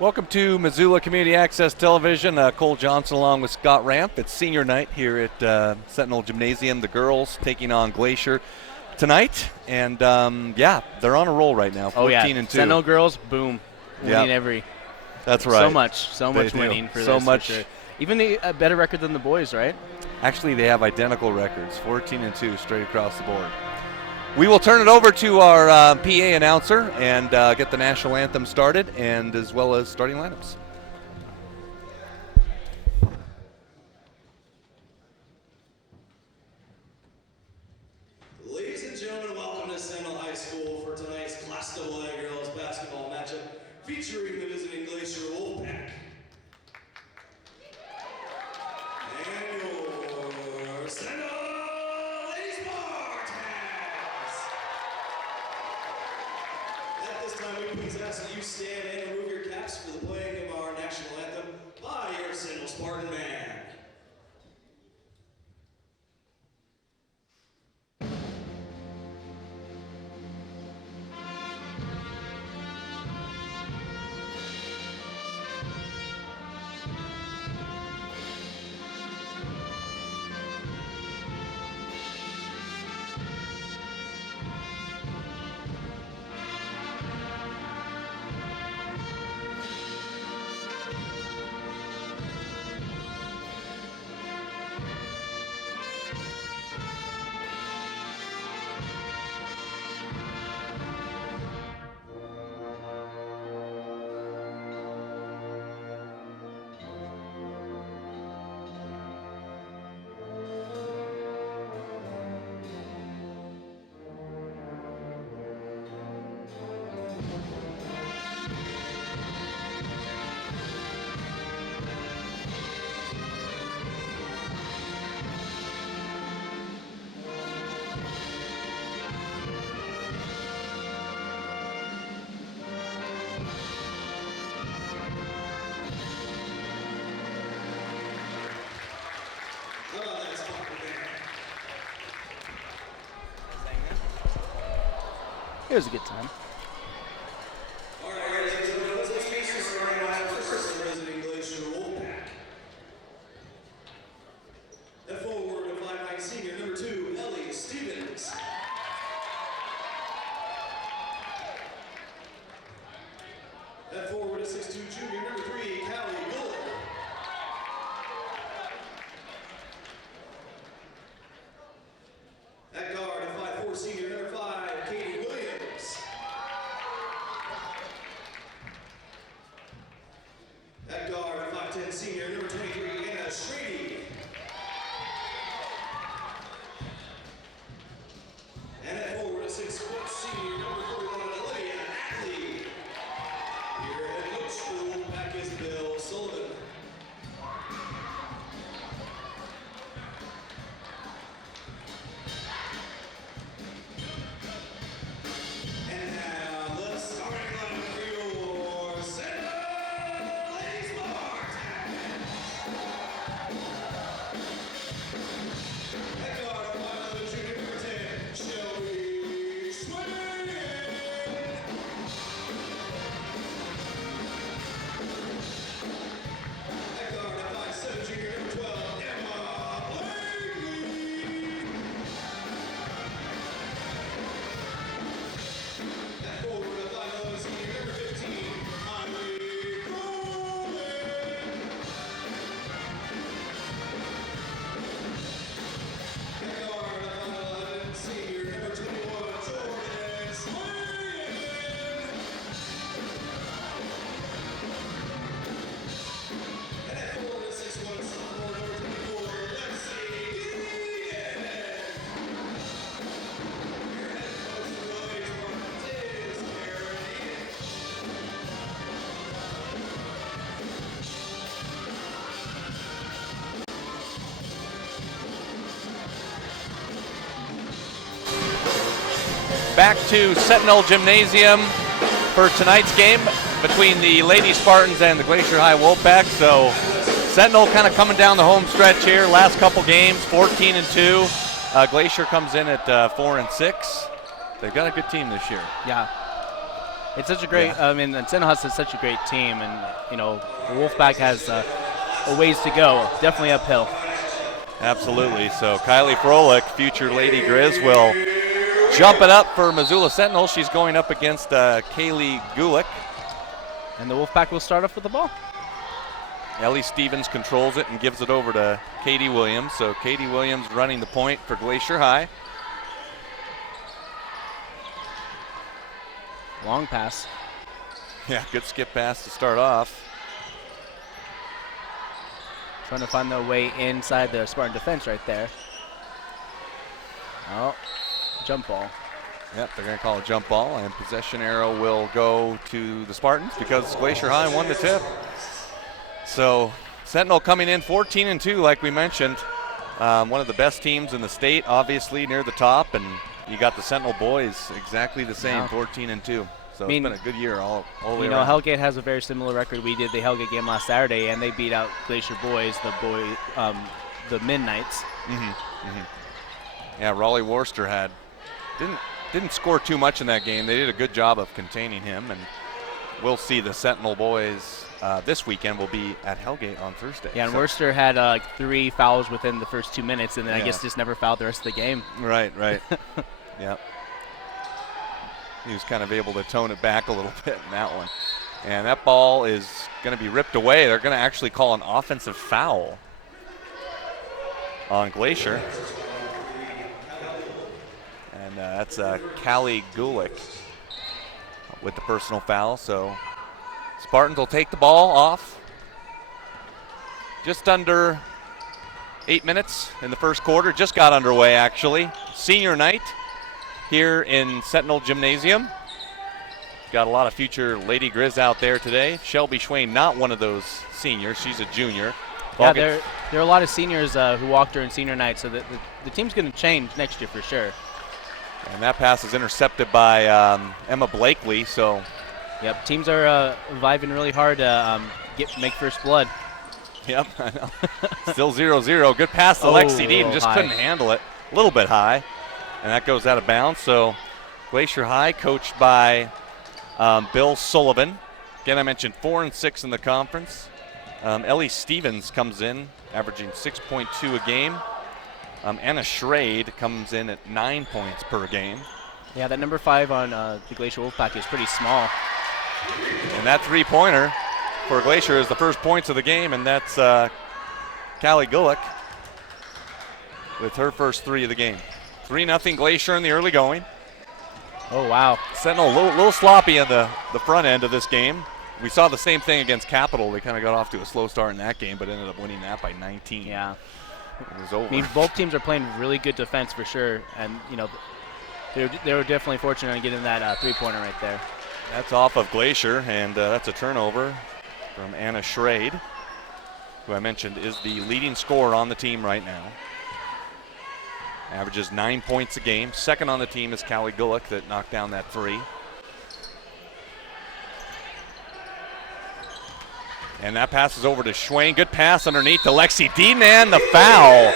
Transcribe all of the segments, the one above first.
Welcome to Missoula Community Access Television. Cole Johnson along with Scott Ramp. It's senior night here at Sentinel Gymnasium. The girls taking on Glacier tonight. And, they're on a roll right now, 14 and 2. Sentinel girls, boom, winning every. That's right. So much winning for so this. much. For sure. Even a better record than the boys, right? Actually, they have identical records, 14 and 2 straight across the board. We will turn it over to our PA announcer and get the national anthem started, and as well as starting lineups. Ladies and gentlemen, welcome to Sentinel High School for tonight's Class AA girls basketball matchup featuring the visiting Glacier Wolfpack. And your Sentinel Lady Spartans! At this time, we please ask that you stand and remove your caps for the playing of our national anthem by your Sentinel Spartan band. It was a good time. All right, ladies and gentlemen, let's introduce the starting lineup first, the visiting Glacier Wolfpack. At forward, a 5'9" senior, number 2, Ellie Stevens. At forward, a 6'2" junior, number 3, Callie Guller. At guard, a 5'4" senior, number 5, Katie Williams. At guard, a 5'10" senior, number 23, Anna Schrady. And at forward, a 6-foot senior, number 41, Olivia Ackley. Your head coach for the Wolfpack is Bill Sullivan. And now the starting lineup for your Sentinel Lady Spartans. At guard, a 5'11" junior, number 10, Shelby Swing. At guard, a 5'7" junior, number 12, Emma Blakely. At forward, a 5'11" senior, number 15, Ivy Coleman. At guard, a 5'11" senior, number 21, Jordan Swain. And at forward, a 6'1" sophomore, number 24, Lexi Gideon. Your head coach for the Lady Spartans is Karen Ian. Back to Sentinel Gymnasium for tonight's game between the Lady Spartans and the Glacier High Wolfpack. So Sentinel kind of coming down the home stretch here. Last couple games, 14 and 2. Glacier comes in at 4 and 6. They've got a good team this year. Yeah. It's such a great. Yeah. I mean, and Sentinel has such a great team, and the Wolfpack has a ways to go. Definitely uphill. Absolutely. So Kylie Froelich, future Lady Grizz, will jump it up for Missoula Sentinel. She's going up against Kaylee Gulick. And the Wolfpack will start off with the ball. Ellie Stevens controls it and gives it over to Katie Williams. So Katie Williams running the point for Glacier High. Long pass. Yeah, good skip pass to start off. Trying to find their way inside the Spartan defense right there. Oh, jump ball. Yep, they're going to call a jump ball, and possession arrow will go to the Spartans because Glacier High won the tip. So Sentinel coming in 14-2, like we mentioned. One of the best teams in the state, obviously near the top, and you got the Sentinel boys exactly the same, Yeah. 14-2. So it's been a good year all the way You know, around. Hellgate has a very similar record. We did the Hellgate game last Saturday, and they beat out Glacier boys, the Midnights. Yeah, Raleigh Worcester didn't score too much in that game. They did a good job of containing him, and we'll see the Sentinel boys this weekend. Will be at Hellgate on Thursday. Yeah, and so. Worcester had 3 fouls within the first 2 minutes, and then I Yeah. guess just never fouled the rest of the game. Right. Yep. He was kind of able to tone it back a little bit in that one. And that ball is going to be ripped away. They're going to actually call an offensive foul on Glacier. And that's Callie Gulick with the personal foul. So Spartans will take the ball off. Just under 8 minutes in the first quarter. Just got underway, actually. Senior night here in Sentinel Gymnasium. Got a lot of future Lady Grizz out there today. Shelby Schwain, not one of those seniors. She's a junior. Yeah, there are a lot of seniors who walked during senior night, so the team's going to change next year for sure. And that pass is intercepted by Emma Blakely. So, yep, teams are vibing really hard to make first blood. yep, I know. Still 0-0. Good pass to Lexi Dean. Just couldn't handle it. A little bit high. And that goes out of bounds. So Glacier High, coached by Bill Sullivan. Again, I mentioned 4-6 in the conference. Ellie Stevens comes in, averaging 6.2 a game. Anna Schrade comes in at 9 points per game. Yeah, that number 5 on the Glacier Wolfpack is pretty small. And that three-pointer for Glacier is the first points of the game, and that's Callie Gulick with her first 3 of the game. 3-0 Glacier in the early going. Oh, wow. Sentinel a little sloppy in the front end of this game. We saw the same thing against Capital. They kind of got off to a slow start in that game, but ended up winning that by 19. Yeah. It was over. I mean, both teams are playing really good defense for sure, and they were definitely fortunate in getting that three-pointer right there. That's off of Glacier, and that's a turnover from Anna Schrade, who I mentioned is the leading scorer on the team right now. Averages 9 points a game. Second on the team is Callie Gulick that knocked down that 3. And that pass is over to Schwain. Good pass underneath to Lexi Dean, and the foul.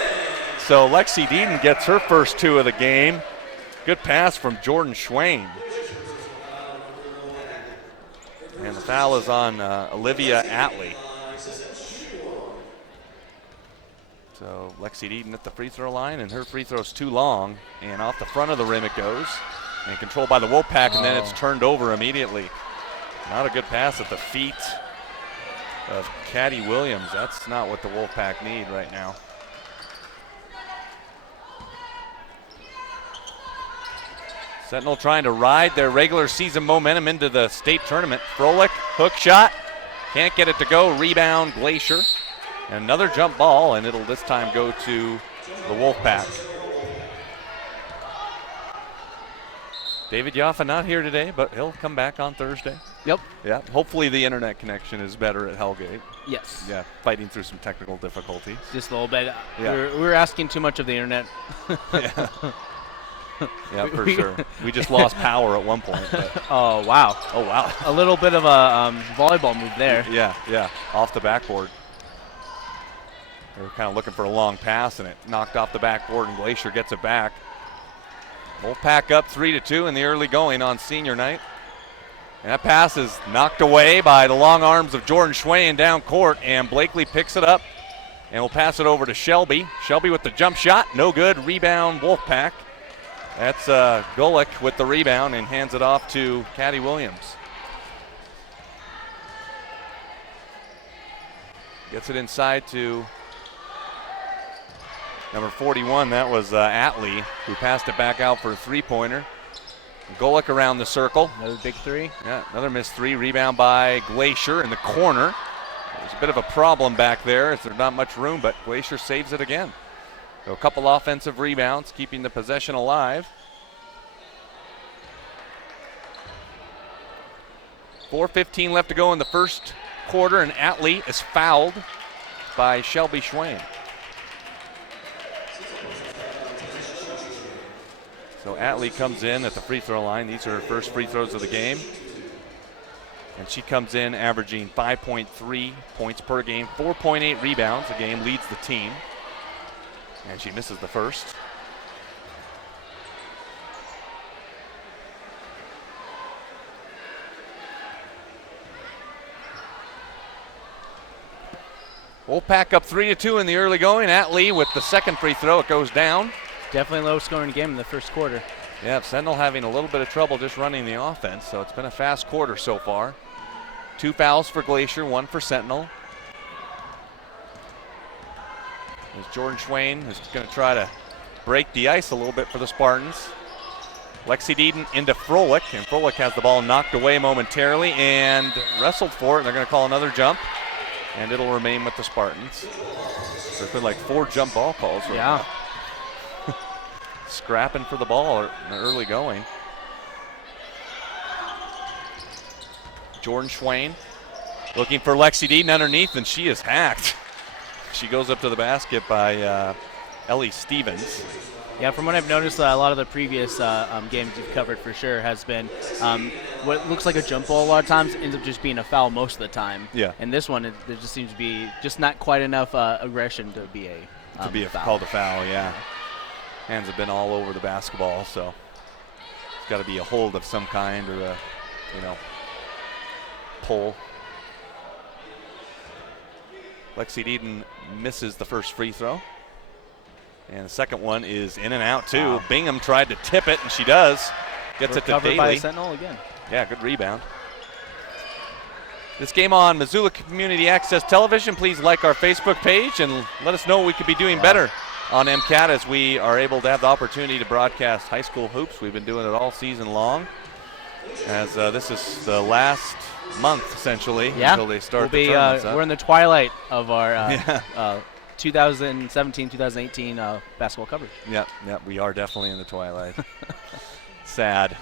So Lexi Dean gets her first 2 of the game. Good pass from Jordan Schwain. And the foul is on Olivia Atley. So Lexi Deaton at the free throw line, and her free throw's too long, and off the front of the rim it goes, and controlled by the Wolfpack, and then it's turned over immediately. Not a good pass at the feet of Caddy Williams. That's not what the Wolfpack need right now. Sentinel trying to ride their regular season momentum into the state tournament. Froelich, hook shot, can't get it to go. Rebound, Glacier. And another jump ball, and it'll this time go to the Wolfpack. David Yaffa not here today, but he'll come back on Thursday. Yep. Yeah, hopefully the internet connection is better at Hellgate. Yes. Yeah, fighting through some technical difficulties. Just a little bit. Yeah. We were asking too much of the internet. Yeah. Yeah, for sure. We just lost power at one point. But. Oh, wow. Oh, wow. A little bit of a volleyball move there. Yeah, off the backboard. They were kind of looking for a long pass, and it knocked off the backboard, and Glacier gets it back. Wolfpack up 3-2 in the early going on senior night. And that pass is knocked away by the long arms of Jordan Schwain down court, and Blakely picks it up and will pass it over to Shelby. Shelby with the jump shot, no good. Rebound, Wolfpack. That's Golick with the rebound and hands it off to Caddy Williams. Gets it inside to number 41. That was Atley, who passed it back out for a three-pointer. Golick around the circle. Another big three. Yeah, another missed three. Rebound by Glacier in the corner. There's a bit of a problem back there as there's not much room, but Glacier saves it again. So a couple offensive rebounds, keeping the possession alive. 4:15 left to go in the first quarter, and Atley is fouled by Shelby Schwain. So Atley comes in at the free throw line. These are her first free throws of the game. And she comes in averaging 5.3 points per game, 4.8 rebounds a game, leads the team. And she misses the first. Wolfpack up 3-2 in the early going. Atley with the second free throw, it goes down. Definitely low scoring game in the first quarter. Yeah, Sentinel having a little bit of trouble just running the offense, so it's been a fast quarter so far. 2 fouls for Glacier, 1 for Sentinel. As Jordan Schwain is going to try to break the ice a little bit for the Spartans. Lexi Deaton into Froelich, and Froelich has the ball knocked away momentarily and wrestled for it, and they're going to call another jump, and it'll remain with the Spartans. There's been like 4 jump ball calls right now. Scrapping for the ball in the early going. Jordan Schwain looking for Lexi Deaton underneath, and she is hacked. She goes up to the basket by Ellie Stevens. Yeah, from what I've noticed, a lot of the previous games you've covered for sure has been what looks like a jump ball a lot of times ends up just being a foul most of the time. Yeah. And this one, there just seems to be just not quite enough aggression to be a foul. Called a foul, yeah. Hands have been all over the basketball, so it's got to be a hold of some kind or a, pull. Lexi Deaton misses the first free throw. And the second one is in and out, too. Wow. Bingham tried to tip it, and she does. Gets it to Daly. By Sentinel again. Yeah, good rebound. This game on Missoula Community Access Television. Please like our Facebook page and let us know what we could be doing better on MCAT as we are able to have the opportunity to broadcast high school hoops. We've been doing it all season long, as this is the last month, essentially, until they start the tournaments up. We're in the twilight of our 2017-2018 basketball coverage. Yeah, we are definitely in the twilight. Sad.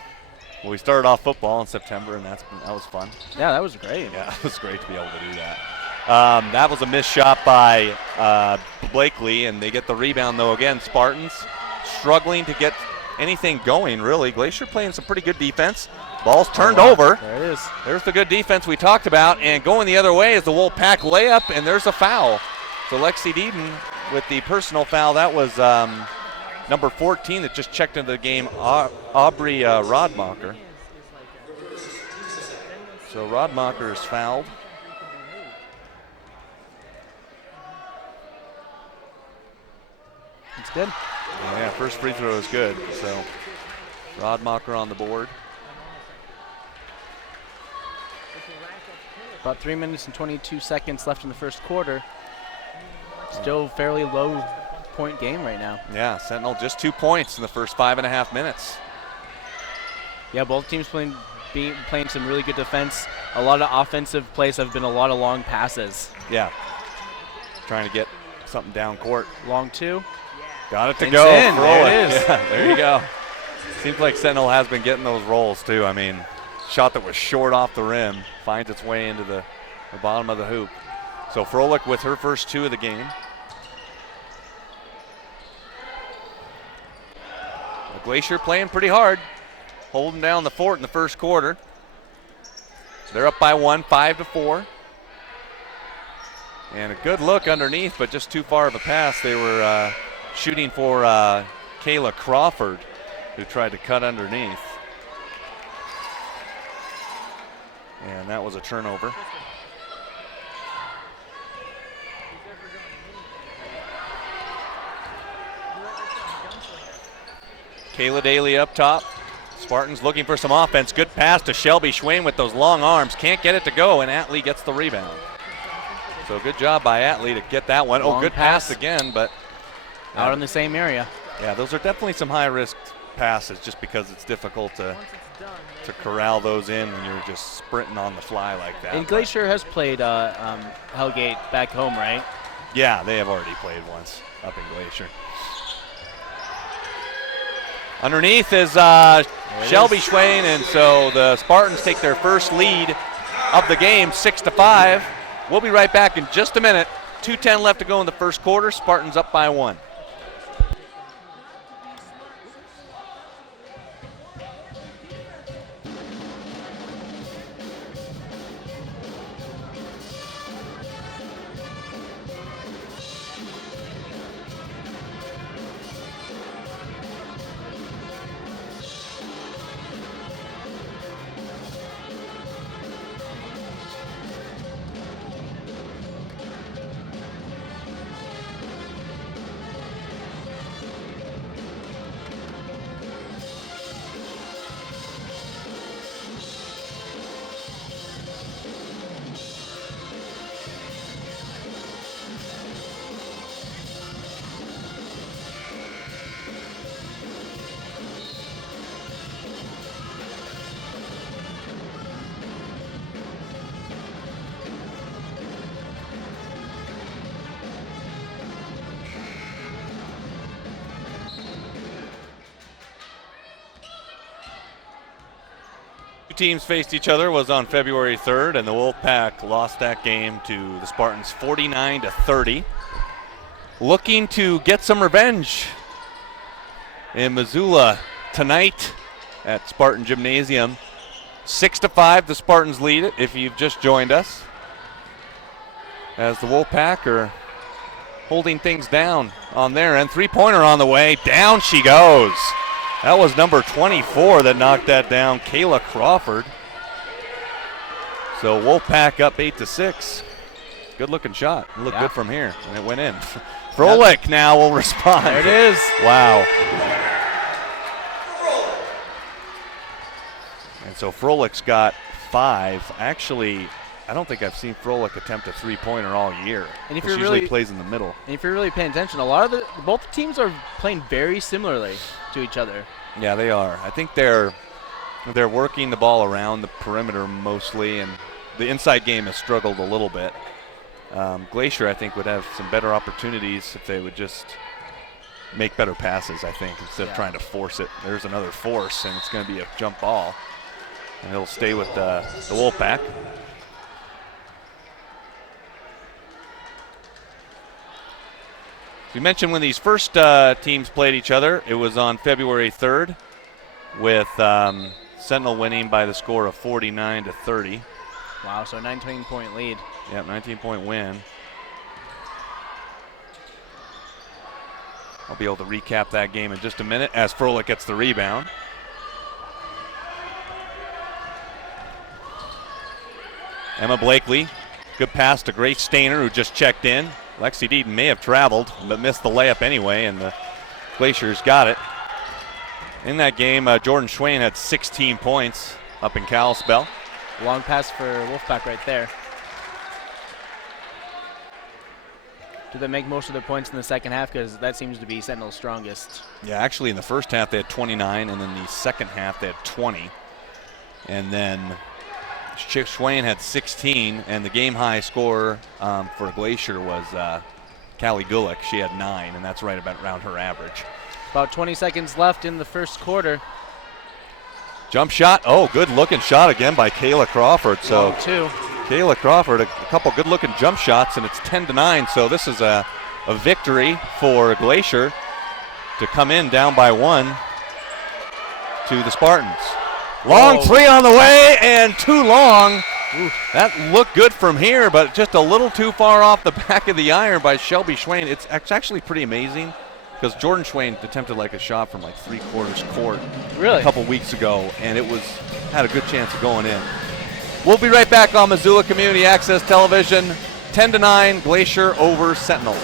Well, we started off football in September, and that was fun. Yeah, that was great. Yeah, it was great to be able to do that. That was a missed shot by Blakely, and they get the rebound, though. Again, Spartans struggling to get anything going, really. Glacier playing some pretty good defense. Ball's turned over. There it is. There's the good defense we talked about, and going the other way is the Wolfpack layup, and there's a foul. So Lexi Deaton with the personal foul. That was number 14 that just checked into the game, Aubrey Rodmacher. So Rodmacher is fouled. It's good. Yeah, first free throw is good. So Rodmacher on the board. About 3 minutes and 22 seconds left in the first quarter. Still fairly low point game right now. Yeah, Sentinel just 2 points in the first 5.5 minutes. Yeah, both teams playing some really good defense. A lot of offensive plays have been a lot of long passes. Yeah, trying to get something down court. Long two. Got it to It's go. in. There it is. Yeah, there you go. Seems like Sentinel has been getting those rolls too. I mean, shot that was short off the rim finds its way into the bottom of the hoop. So Froelich with her first 2 of the game. The Glacier playing pretty hard, holding down the fort in the first quarter. They're up by 1, 5-4. And a good look underneath, but just too far of a pass. They were shooting for Kayla Crawford, who tried to cut underneath. And that was a turnover. Kayla Daly up top. Spartans looking for some offense. Good pass to Shelby Schwain with those long arms. Can't get it to go, and Atlee gets the rebound. So good job by Atlee to get that one. Long good pass again, but out in the same area. Yeah, those are definitely some high-risk passes just because it's difficult to corral those in when you're just sprinting on the fly like that. And Glacier has played Hellgate back home, right? Yeah, they have already played once up in Glacier. Underneath is Shelby Schwain, and so the Spartans take their first lead of the game, 6-5. We'll be right back in just a minute. 2:10 left to go in the first quarter. Spartans up by 1. Teams faced each other was on February 3rd, and the Wolfpack lost that game to the Spartans 49-30. Looking to get some revenge in Missoula tonight at Spartan Gymnasium. 6-5, the Spartans lead it if you've just joined us, as the Wolfpack are holding things down on their end. Three-pointer on the way. Down she goes. That was number 24 that knocked that down, Kayla Crawford. So Wolfpack up 8-6. Good looking shot. It looked good from here, and it went in. Froelich now will respond. There it is. Wow. And so Froelich's got 5. Actually, I don't think I've seen Froelich attempt a three-pointer all year. And if you're usually plays in the middle. And if you're really paying attention, both teams are playing very similarly to each other. Yeah, they are. I think they're working the ball around the perimeter mostly, and the inside game has struggled a little bit. Glacier, I think, would have some better opportunities if they would just make better passes, I think, instead of trying to force it. There's another force, and it's going to be a jump ball. And it'll stay with the Wolfpack. We mentioned when these first teams played each other, it was on February 3rd with Sentinel winning by the score of 49-30. Wow, so a 19-point lead. Yep, 19-point win. I'll be able to recap that game in just a minute as Froelich gets the rebound. Emma Blakely, good pass to Grace Stainer, who just checked in. Lexi Deaton may have traveled, but missed the layup anyway, and the Glaciers got it. In that game, Jordan Schwain had 16 points up in Kalispell. Long pass for Wolfpack right there. Did they make most of their points in the second half? Because that seems to be Sentinel's strongest. Yeah, actually in the first half they had 29, and then the second half they had 20. And then Schwain had 16, and the game-high score for Glacier was Callie Gulick. She had 9, and that's right about around her average. About 20 seconds left in the first quarter. Jump shot. Oh, good-looking shot again by Kayla Crawford. So Kayla Crawford, a couple good-looking jump shots, and it's 10-9. So this is a victory for Glacier to come in down by 1 to the Spartans. Long three on the way, and too long. Ooh, that looked good from here, but just a little too far off the back of the iron by Shelby Schwain. It's actually pretty amazing because Jordan Schwain attempted like a shot from like 3/4 court a couple weeks ago, and it had a good chance of going in. We'll be right back on Missoula Community Access Television. 10-9, Glacier over Sentinel.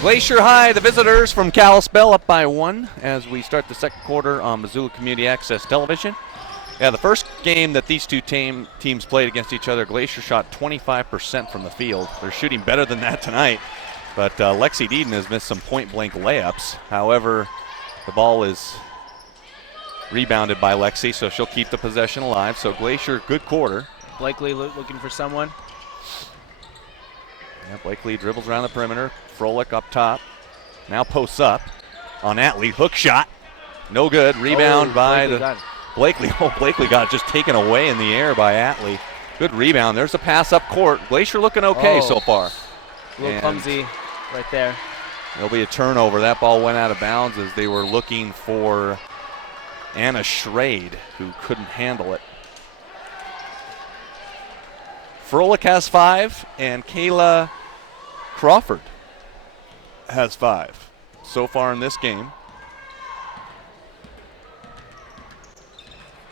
Glacier High, the visitors from Kalispell, up by 1 as we start the second quarter on Missoula Community Access Television. Yeah, the first game that these two teams played against each other, Glacier shot 25% from the field. They're shooting better than that tonight, but Lexi Deeden has missed some point-blank layups. However, the ball is rebounded by Lexi, so she'll keep the possession alive. So Glacier, good quarter. Blakely looking for someone. Yeah, Blakely dribbles around the perimeter. Froelich up top. Now posts up on Atlee. Hook shot. No good. Rebound by Blakely. Oh, Blakely got it just taken away in the air by Atlee. Good rebound. There's a pass up court. Glacier looking okay so far. A little clumsy right there. There'll be a turnover. That ball went out of bounds as they were looking for Anna Schrade, who couldn't handle it. Froelich has 5, and Kayla Crawford has 5 so far in this game.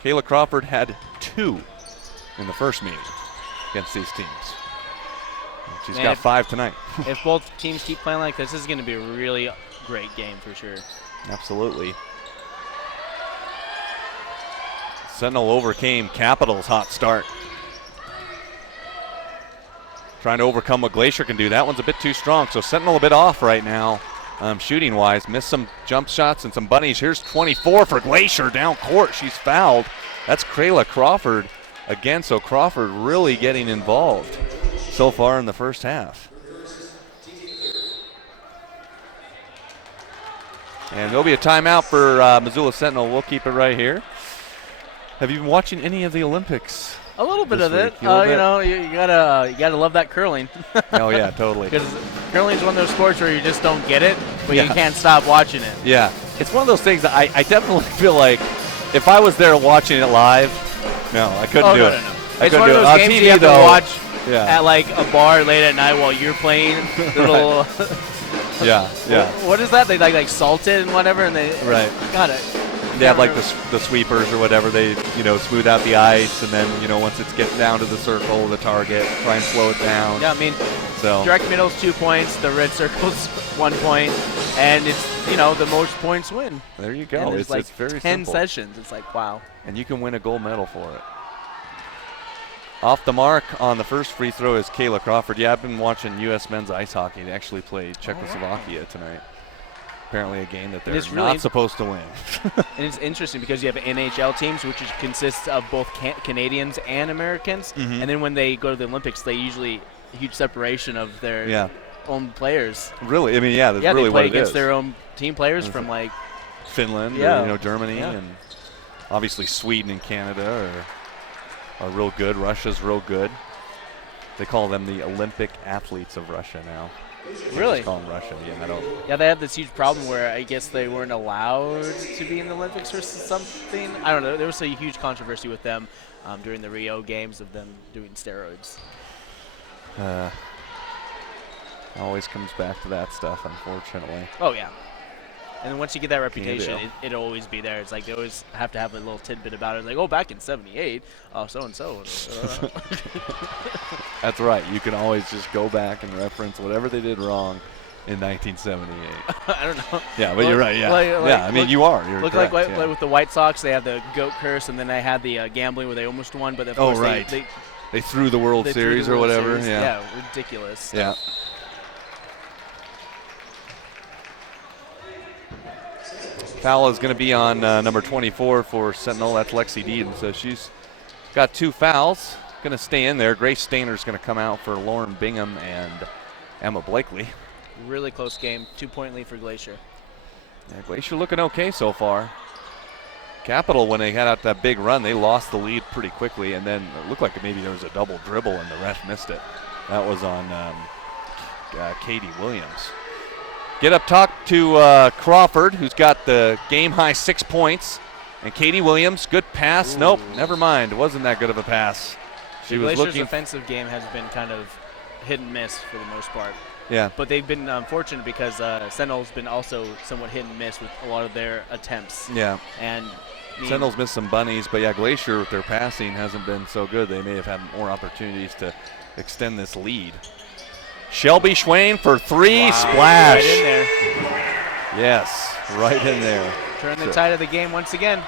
Kayla Crawford had 2 in the first meeting against these teams. She's got 5 tonight. If both teams keep playing like this is going to be a really great game for sure. Absolutely. Sentinel overcame Capital's hot start. Trying to overcome what Glacier can do. That one's a bit too strong, so Sentinel a bit off right now, shooting-wise. Missed some jump shots and some bunnies. Here's 24 for Glacier down court. She's fouled. That's Kayla Crawford again, so Crawford really getting involved so far in the first half. And there'll be a timeout for Missoula Sentinel. We'll keep it right here. Have you been watching any of the Olympics? A little bit of it. You know, you gotta love that curling. Oh yeah, totally. Because curling is one of those sports where you just don't get it, but you can't stop watching it. Yeah, it's one of those things that I definitely feel like if I was there watching it live, no, I couldn't do it. No. It's one of those games you have to watch at like a bar late at night while you're playing. Little. yeah. What is that? They like salt it and whatever, and they got it. They have like the sweepers or whatever. They smooth out the ice, and then once it's getting down to the circle, the target, try and slow it down. Yeah, I mean, direct middle's 2 points, the red circle's 1 point, and it's the most points win. There you go. And it's very 10 simple. sessions. It's like wow. And you can win a gold medal for it. Off the mark on the first free throw is Kayla Crawford. Yeah, I've been watching U.S. men's ice hockey. They actually played Czechoslovakia tonight. Apparently a game that they're not supposed to win. And it's interesting because you have NHL teams, which consists of both Canadians and Americans. Mm-hmm. And then when they go to the Olympics, they usually a huge separation of their own players. Really? I mean, that's really they what play it against is. their own team players from like Finland, or, Germany, and obviously Sweden and Canada are real good. Russia's real good. They call them the Olympic athletes of Russia now. Really? Just call them Russian. Yeah, I don't. Yeah, they have this huge problem where I guess they weren't allowed to be in the Olympics or something. I don't know. There was a huge controversy with them during the Rio Games of them doing steroids. Always comes back to that stuff, unfortunately. Oh yeah. And then once you get that reputation, it'll always be there. It's like they always have to have a little tidbit about it. It's like, oh, back in '78, so-and-so. That's right. You can always just go back and reference whatever they did wrong in 1978. I don't know. Yeah, but you're right, yeah. I mean, you are. You're correct, like with the White Sox, they have the GOAT curse, and then they had the gambling where they almost won, but of course they threw the World Series or whatever. Yeah, ridiculous. Yeah. Foul is going to be on number 24 for Sentinel. That's Lexi Deeden. So she's got 2 fouls. Going to stay in there. Grace Stainer's going to come out for Lauren Bingham and Emma Blakely. Really close game. 2-point lead for Glacier. Yeah, Glacier looking okay so far. Capital, when they had out that big run, they lost the lead pretty quickly, and then it looked like maybe there was a double dribble and the ref missed it. That was on Katie Williams. Get up top to Crawford, who's got the game-high 6 points. And Katie Williams, good pass. Ooh. Nope, never mind. It wasn't that good of a pass. She was Glacier's looking. offensive game has been kind of hit and miss for the most part. Yeah. But they've been fortunate because Sentinel's been also somewhat hit and miss with a lot of their attempts. Yeah. And Sentinel's missed some bunnies, but yeah, Glacier with their passing hasn't been so good. They may have had more opportunities to extend this lead. Shelby Schwain for 3, wow. Splash. Right in there. Yes, right in there. Turn the tide of the game once again.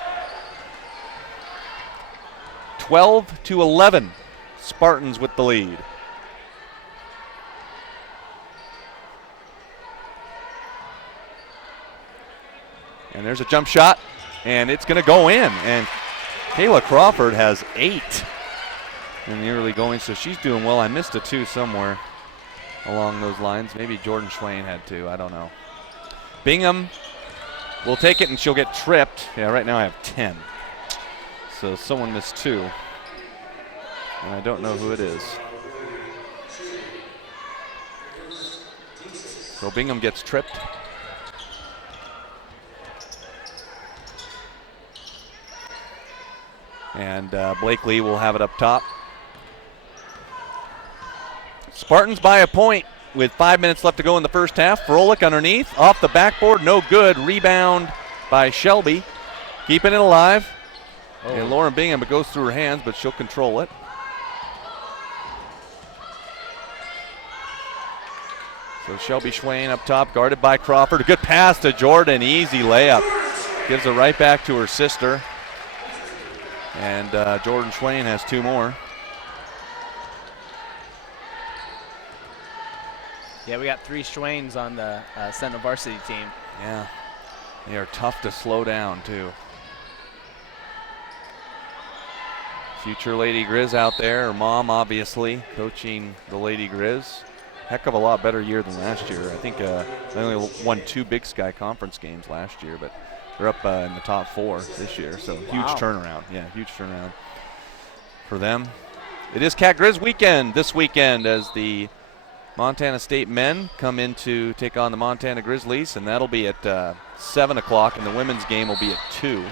12-11, Spartans with the lead. And there's a jump shot, and it's going to go in. And Kayla Crawford has 8 in the early going, so she's doing well. I missed a 2 somewhere along those lines. Maybe Jordan Schwain had 2. I don't know. Bingham will take it, and she'll get tripped. Yeah, right now I have 10. So someone missed 2. And I don't know who it is. So Bingham gets tripped. And Blakely will have it up top. Spartans by a point with 5 minutes left to go in the first half. Froelich underneath, off the backboard, no good. Rebound by Shelby, keeping it alive. Oh. And Lauren Bingham, it goes through her hands, but she'll control it. So Shelby Schwain up top, guarded by Crawford. A good pass to Jordan, easy layup. Gives it right back to her sister. And Jordan Schwain has 2 more. Yeah, we got 3 Schwains on the Sentinel varsity team. Yeah, they are tough to slow down too. Future Lady Grizz out there, her mom obviously coaching the Lady Grizz. Heck of a lot better year than last year. I think they only won 2 Big Sky Conference games last year, but they're up in the top 4 this year, so wow. Huge turnaround. Yeah, huge turnaround for them. It is Cat Grizz weekend this weekend as the Montana State men come in to take on the Montana Grizzlies, and that'll be at 7 o'clock, and the women's game will be at 2.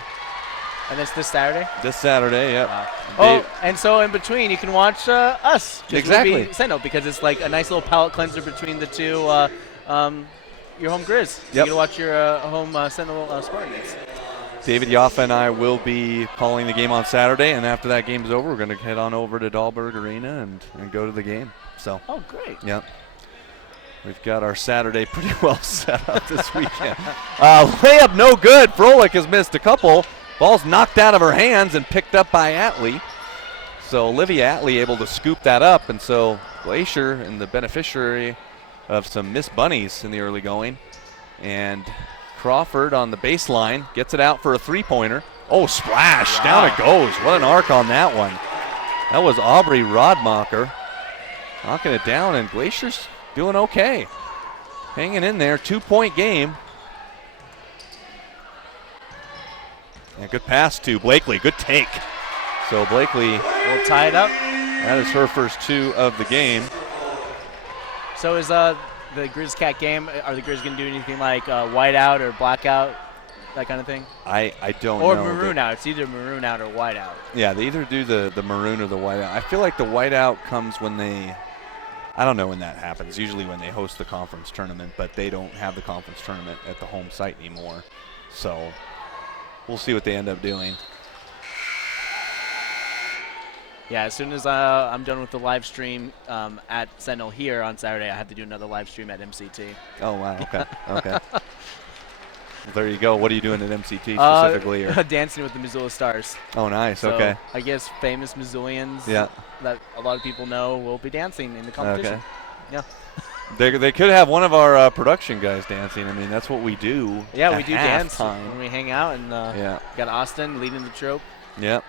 And it's this Saturday? This Saturday, yep. Wow. Oh, and so in between, you can watch us. Exactly. Sentinel, because it's like a nice little palate cleanser between the two. Your home Grizz. Yep. You can watch your home Sentinel Spartans. David Yoffa and I will be calling the game on Saturday, and after that game is over, we're going to head on over to Dahlberg Arena and go to the game. So. Oh, great. Yep. We've got our Saturday pretty well set up this weekend. Layup no good. Froelich has missed a couple. Ball's knocked out of her hands and picked up by Atley. So Olivia Atley able to scoop that up, and so Glacier and the beneficiary of some missed bunnies in the early going. And Crawford on the baseline gets it out for a 3-pointer. Oh, splash. Wow. Down it goes. What an arc on that one. That was Aubrey Rodmacher knocking it down, and Glacier's doing okay. Hanging in there. 2-point game. And good pass to Blakely. Good take. So Blakely will tie it up. That is her first 2 of the game. So is the Grizz Cat game, are the Grizz going to do anything like whiteout or blackout, that kind of thing? I don't know. Or maroon out. It's either maroon out or whiteout. Yeah, they either do the maroon or the whiteout. I feel like the whiteout comes when they, I don't know when that happens, usually when they host the conference tournament, but they don't have the conference tournament at the home site anymore. So we'll see what they end up doing. Yeah, as soon as I'm done with the live stream at Sentinel here on Saturday, I have to do another live stream at MCT. Oh, wow. Okay. Okay. Well, there you go. What are you doing at MCT specifically? Dancing with the Missoula Stars. Oh, nice. So okay. I guess famous Missoulians that a lot of people know will be dancing in the competition. Okay. Yeah. They could have one of our production guys dancing. I mean, that's what we do. Yeah, we do dance time when we hang out, and got Austin leading the troop. Yep.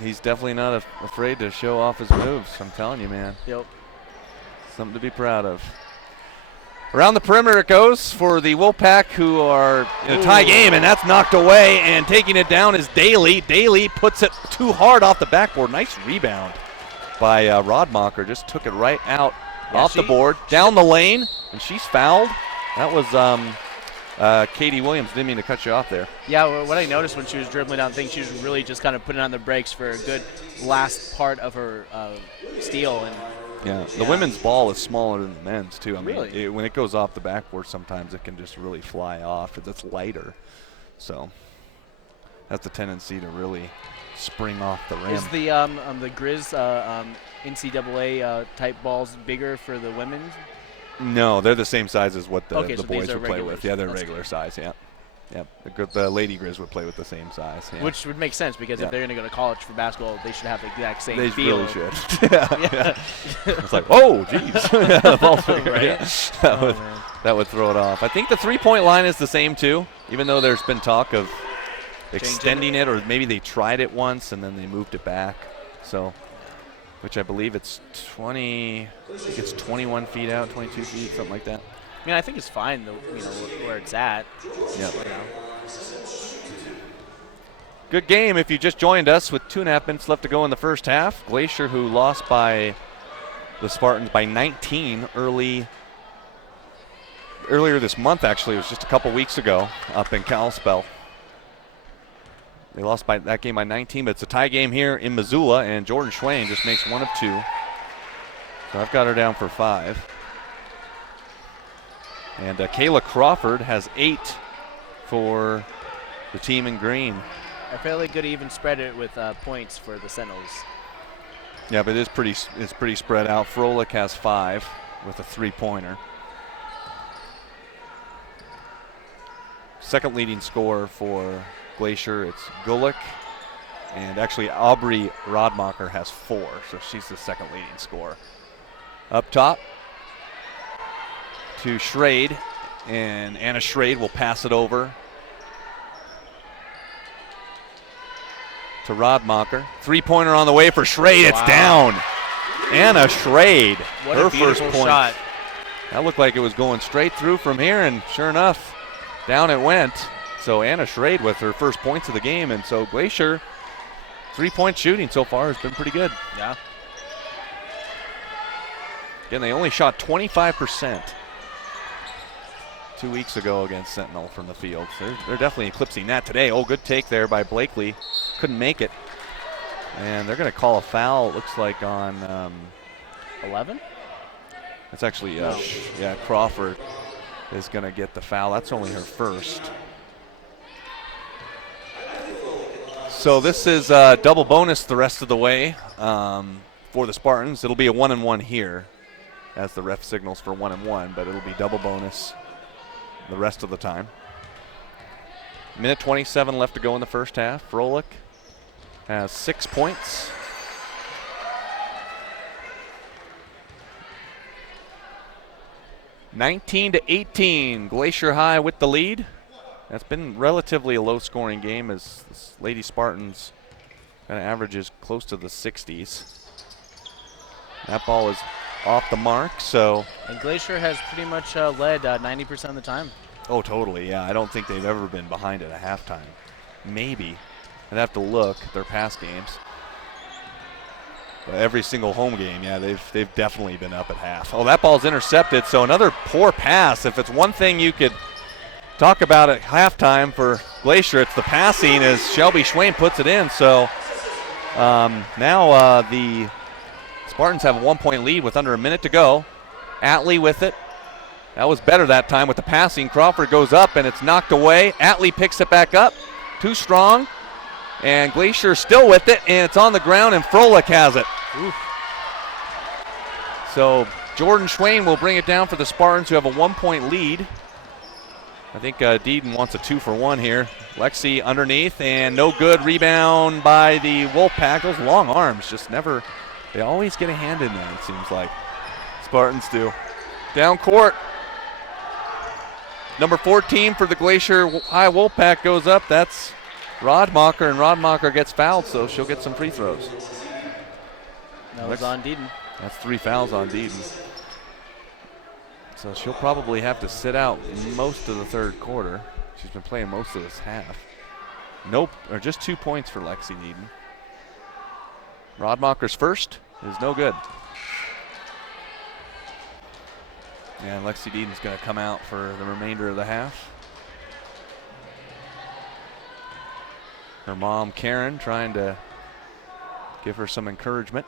He's definitely not afraid to show off his moves. I'm telling you, man. Yep. Something to be proud of. Around the perimeter it goes for the Wolfpack, who are in a tie game, and that's knocked away, and taking it down is Daly. Daly puts it too hard off the backboard. Nice rebound by Rodmacher. Just took it right out off the board, down the lane, and she's fouled. That was Katie Williams. Didn't mean to cut you off there. Yeah, what I noticed when she was dribbling down things, she was really just kind of putting on the brakes for a good last part of her steal. And the women's ball is smaller than the men's, too. I mean, really? When it goes off the backboard, sometimes it can just really fly off. It's lighter. So that's a tendency to really spring off the rim. Is the Grizz NCAA type balls bigger for the women? No, they're the same size as what the so boys would play with. Yeah, they're That's regular good. size, yeah. The Lady Grizz would play with the same size. Yeah. Which would make sense because if they're going to go to college for basketball, they should have the exact same They feel. really should. yeah. It's like, oh, jeez. Right? That would throw it off. I think the three-point line is the same, too, even though there's been talk of extending it, or maybe they tried it once and then they moved it back. So, which I believe it's 21 feet out, 22 feet, something like that. I mean, I think it's fine, where it's at. Yeah. Good game if you just joined us with 2.5 minutes left to go in the first half. Glacier, who lost by the Spartans by 19 earlier this month, actually. It was just a couple weeks ago up in Kalispell. They lost by that game by 19, but it's a tie game here in Missoula, and Jordan Schwain just makes 1 of 2. So I've got her down for 5. And Kayla Crawford has 8 for the team in green. A fairly good even spread it with points for the Sentinels. Yeah, but it's pretty spread out. Froelich has 5 with a 3-pointer. Second leading scorer for Glacier, it's Gulick. And actually Aubrey Rodmacher has 4, so she's the second leading scorer. Up top to Schrade, and Anna Schrade will pass it over to Rodmacher. 3-pointer on the way for Schrade. It's down. Anna Schrade, what her a first beautiful point. shot. That looked like it was going straight through from here, and sure enough, down it went. So Anna Schrade with her first points of the game, and so Glacier, 3-point shooting so far has been pretty good. Yeah. Again, they only shot 25% 2 weeks ago against Sentinel from the field. So they're definitely eclipsing that today. Oh, good take there by Blakely. Couldn't make it. And they're going to call a foul, it looks like, on 11? It's actually, Crawford is going to get the foul. That's only her first. So this is double bonus the rest of the way for the Spartans. It'll be a 1-and-1 here as the ref signals for 1-and-1, but it'll be double bonus the rest of the time. Minute 27 left to go in the first half. Froelich has 6 points. (19-18), Glacier High with the lead. That's been relatively a low-scoring game as this Lady Spartans kind of averages close to the 60s. That ball is off the mark, so. And Glacier has pretty much led 90% of the time. Oh, totally, yeah. I don't think they've ever been behind at a halftime. Maybe. I'd have to look at their past games. But every single home game, yeah, they've definitely been up at half. Oh, that ball's intercepted, so another poor pass. If it's one thing you could talk about at halftime for Glacier, it's the passing as Shelby Schwain puts it in. So now the Spartans have a 1-point lead with under a minute to go. Atlee with it. That was better that time with the passing. Crawford goes up and it's knocked away. Atlee picks it back up. Too strong. And Glacier still with it, and it's on the ground, and Froelich has it. Oof. So Jordan Schwain will bring it down for the Spartans, who have a 1-point lead. I think Deeden wants a 2-for-1 here. Lexi underneath, and no good. Rebound by the Wolfpack. Those long arms just never, they always get a hand in there, it seems like. Spartans do. Down court. Number 14 for the Glacier High Wolfpack goes up. That's Rodmacher, and Rodmacher gets fouled, so she'll get some free throws. That was on Deeden. That's 3 fouls on Deeden. So she'll probably have to sit out most of the third quarter. She's been playing most of this half. Nope, or just 2 points for Lexi Deeden. Rodmacher's first is no good. And Lexi Deeden's going to come out for the remainder of the half. Her mom, Karen, trying to give her some encouragement.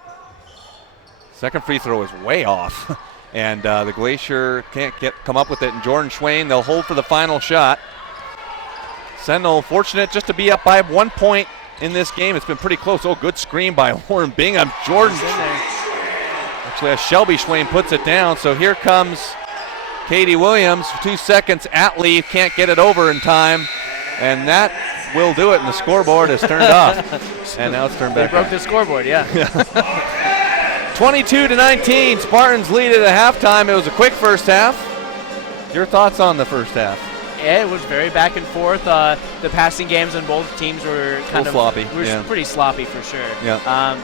Second free throw is way off. And the Glacier can't come up with it. And Jordan Schwain, they'll hold for the final shot. Sentinel fortunate just to be up by 1 point in this game. It's been pretty close. Oh, good screen by Lauren Bingham. Jordan, actually as Shelby Schwain puts it down. So here comes Katie Williams. 2 seconds at lead. Can't get it over in time. And that will do it. And the scoreboard is turned off. And now it's turned back They broke on. the scoreboard, yeah. 22-19. Spartans lead it at halftime. It was a quick first half. Your thoughts on the first half? Yeah, it was very back and forth. The passing games on both teams were kind of sloppy. Pretty sloppy for sure. Yeah.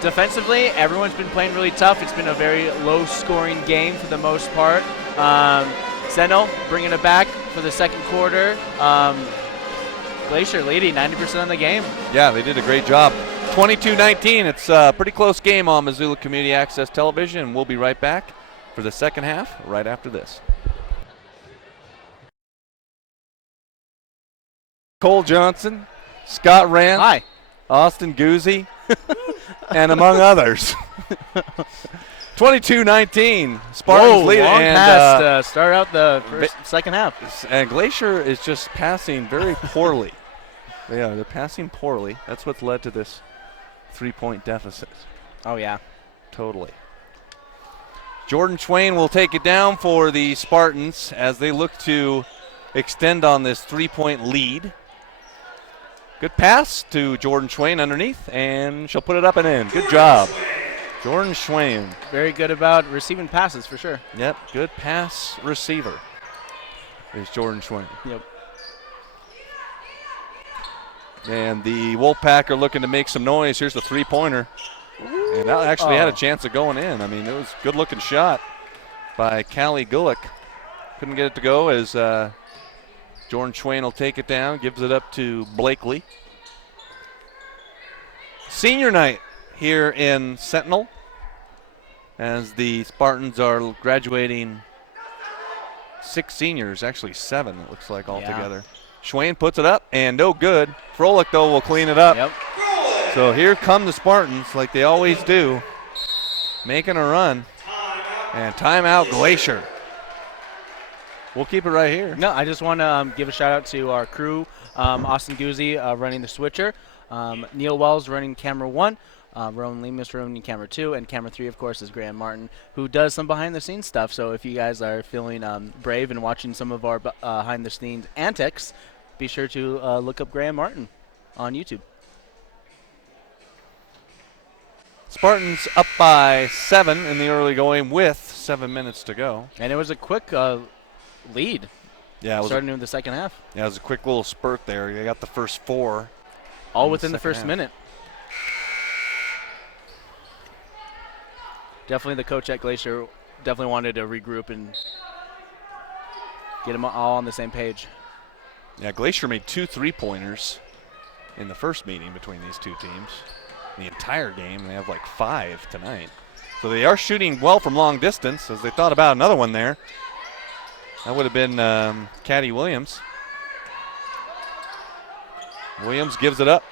Defensively, everyone's been playing really tough. It's been a very low-scoring game for the most part. Sentinel bringing it back for the second quarter. Glacier leading 90% of the game. Yeah, they did a great job. 22-19. It's a pretty close game on Missoula Community Access Television, and we'll be right back for the second half right after this. Cole Johnson, Scott Rand, Hi. Austin Guzzi, and among others. 22-19. Spartans lead it. Long And, pass to start out the second half. and Glacier is just passing very poorly. They're passing poorly. That's what's led to this 3-point deficit. Oh, yeah. Totally. Jordan Schwain will take it down for the Spartans as they look to extend on this 3-point lead. Good pass to Jordan Schwain underneath, and she'll put it up and in. Good job, Jordan Schwain. Very good about receiving passes for sure. Yep, good pass receiver is Jordan Schwain. Yep. And the Wolfpack are looking to make some noise. Here's the three-pointer. And that actually had a chance of going in. I mean, it was a good-looking shot by Callie Gulick. Couldn't get it to go as Jordan Schwain will take it down, gives it up to Blakely. Senior night here in Sentinel as the Spartans are graduating 6 seniors, actually 7 it looks like altogether. Schwain puts it up and no good. Froelich though will clean it up. Yep. So here come the Spartans like they always do, making a run. And timeout Glacier. We'll keep it right here. No, I just want to give a shout out to our crew, Austin Guzzi running the switcher, Neil Wells running camera 1, Rowan Lemus running camera 2, and camera 3, of course, is Graham Martin, who does some behind-the-scenes stuff. So if you guys are feeling brave and watching some of our behind-the-scenes antics, be sure to look up Graham Martin on YouTube. Spartans up by 7 in the early going with 7 minutes to go. And it was a quick lead. Yeah, it was starting in the second half. Yeah, it was a quick little spurt there. You got the first 4. All within the first minute. Definitely the coach at Glacier definitely wanted to regroup and get them all on the same page. Yeah, Glacier made 2 3-pointers in the first meeting between these two teams. The entire game, they have like 5 tonight. So they are shooting well from long distance as they thought about another one there. That would have been Caddy Williams. Williams gives it up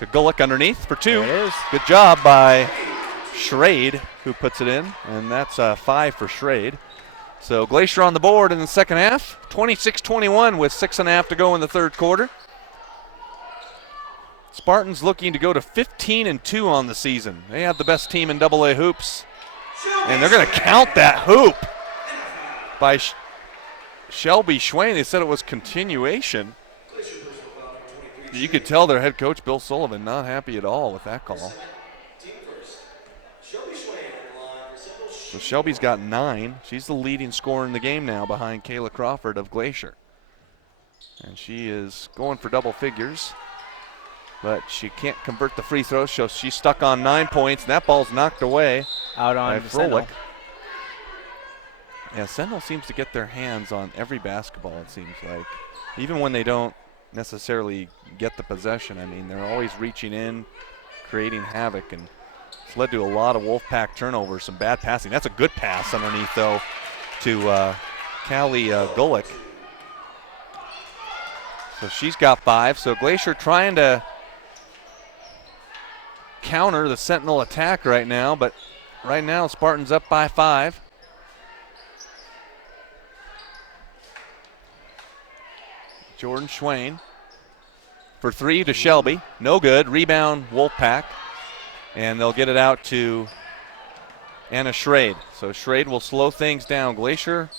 to Gulick underneath for 2. There it is. Good job by Schrade, who puts it in, and that's 5 for Schrade. So Glacier on the board in the second half, 26-21 with 6.5 to go in the third quarter. Spartans looking to go to 15-2 on the season. They have the best team in AA hoops, and they're going to count that hoop by Shelby Schwain. They said it was continuation. You could tell their head coach, Bill Sullivan, not happy at all with that call. So Shelby's got 9. She's the leading scorer in the game now behind Kayla Crawford of Glacier. And she is going for double figures, but she can't convert the free throws, so she's stuck on 9 points, and that ball's knocked away out on by Sentinel. Froelich. Yeah, Sentinel seems to get their hands on every basketball, it seems like. Even when they don't necessarily get the possession, I mean, they're always reaching in, creating havoc, and it's led to a lot of Wolfpack turnovers, some bad passing. That's a good pass underneath, though, to Callie Gulick. So she's got 5. So Glacier trying to counter the Sentinel attack right now, but right now Spartans up by 5. Jordan Schwain for 3 to Shelby. No good. Rebound Wolfpack. And they'll get it out to Anna Schrade. So Schrade will slow things down. Glacier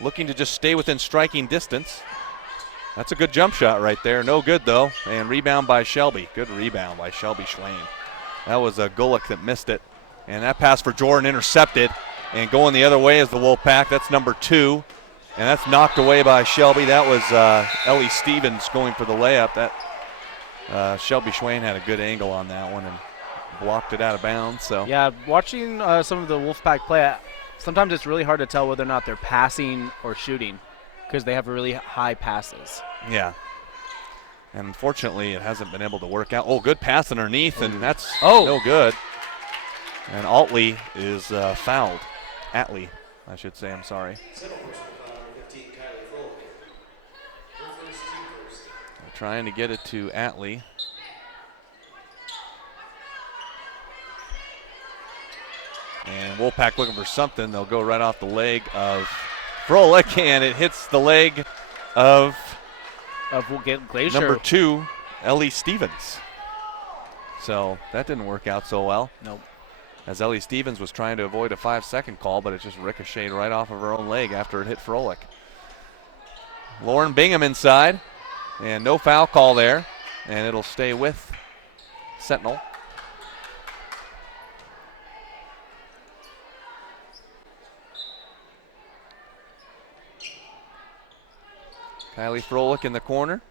looking to just stay within striking distance. That's a good jump shot right there. No good, though. And rebound by Shelby. Good rebound by Shelby Schwain. That was a Gulick that missed it. And that pass for Jordan intercepted. And going the other way is the Wolfpack. That's number 2. And that's knocked away by Shelby. That was Ellie Stevens going for the layup. That Shelby Schwain had a good angle on that one and blocked it out of bounds. So yeah, watching some of the Wolfpack play, sometimes it's really hard to tell whether or not they're passing or shooting because they have really high passes. Yeah. And unfortunately, it hasn't been able to work out. Oh, good pass underneath, and that's no good. And Altley is fouled. Atlee, I should say. I'm sorry. Trying to get it to Atlee. And Wolfpack looking for something. They'll go right off the leg of Froelich, and it hits the leg of Glacier. number 2, Ellie Stevens. So that didn't work out so well. Nope. As Ellie Stevens was trying to avoid a 5-second call, but it just ricocheted right off of her own leg after it hit Froelich. Lauren Bingham inside. And no foul call there, and it'll stay with Sentinel. Kylie Froelich in the corner.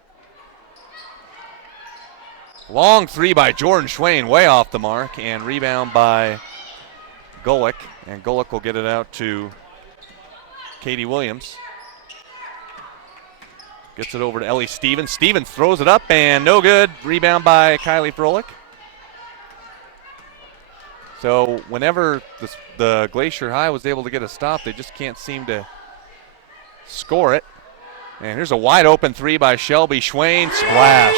Long 3 by Jordan Schwain, way off the mark, and rebound by Gulick. And Gulick will get it out to Katie Williams. Gets it over to Ellie Stevens. Stevens throws it up and no good. Rebound by Kylie Froelich. So whenever the Glacier High was able to get a stop, they just can't seem to score it. And here's a wide open 3 by Shelby Schwain. Splash.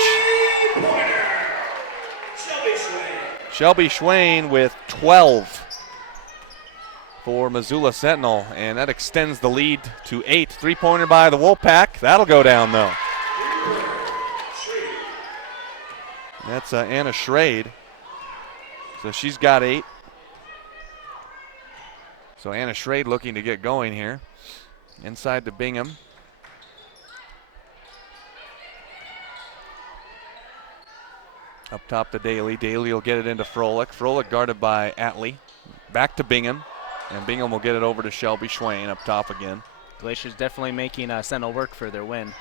Shelby Schwain with 12 for Missoula Sentinel, and that extends the lead to 8. 3-pointer by the Wolfpack. That'll go down, though. That's Anna Schrade. So she's got 8. So Anna Schrade looking to get going here. Inside to Bingham. Up top to Daly. Daly will get it into Froelich. Froelich guarded by Atlee. Back to Bingham. And Bingham will get it over to Shelby Schwain up top again. Glacier's definitely making Sentinel work for their win.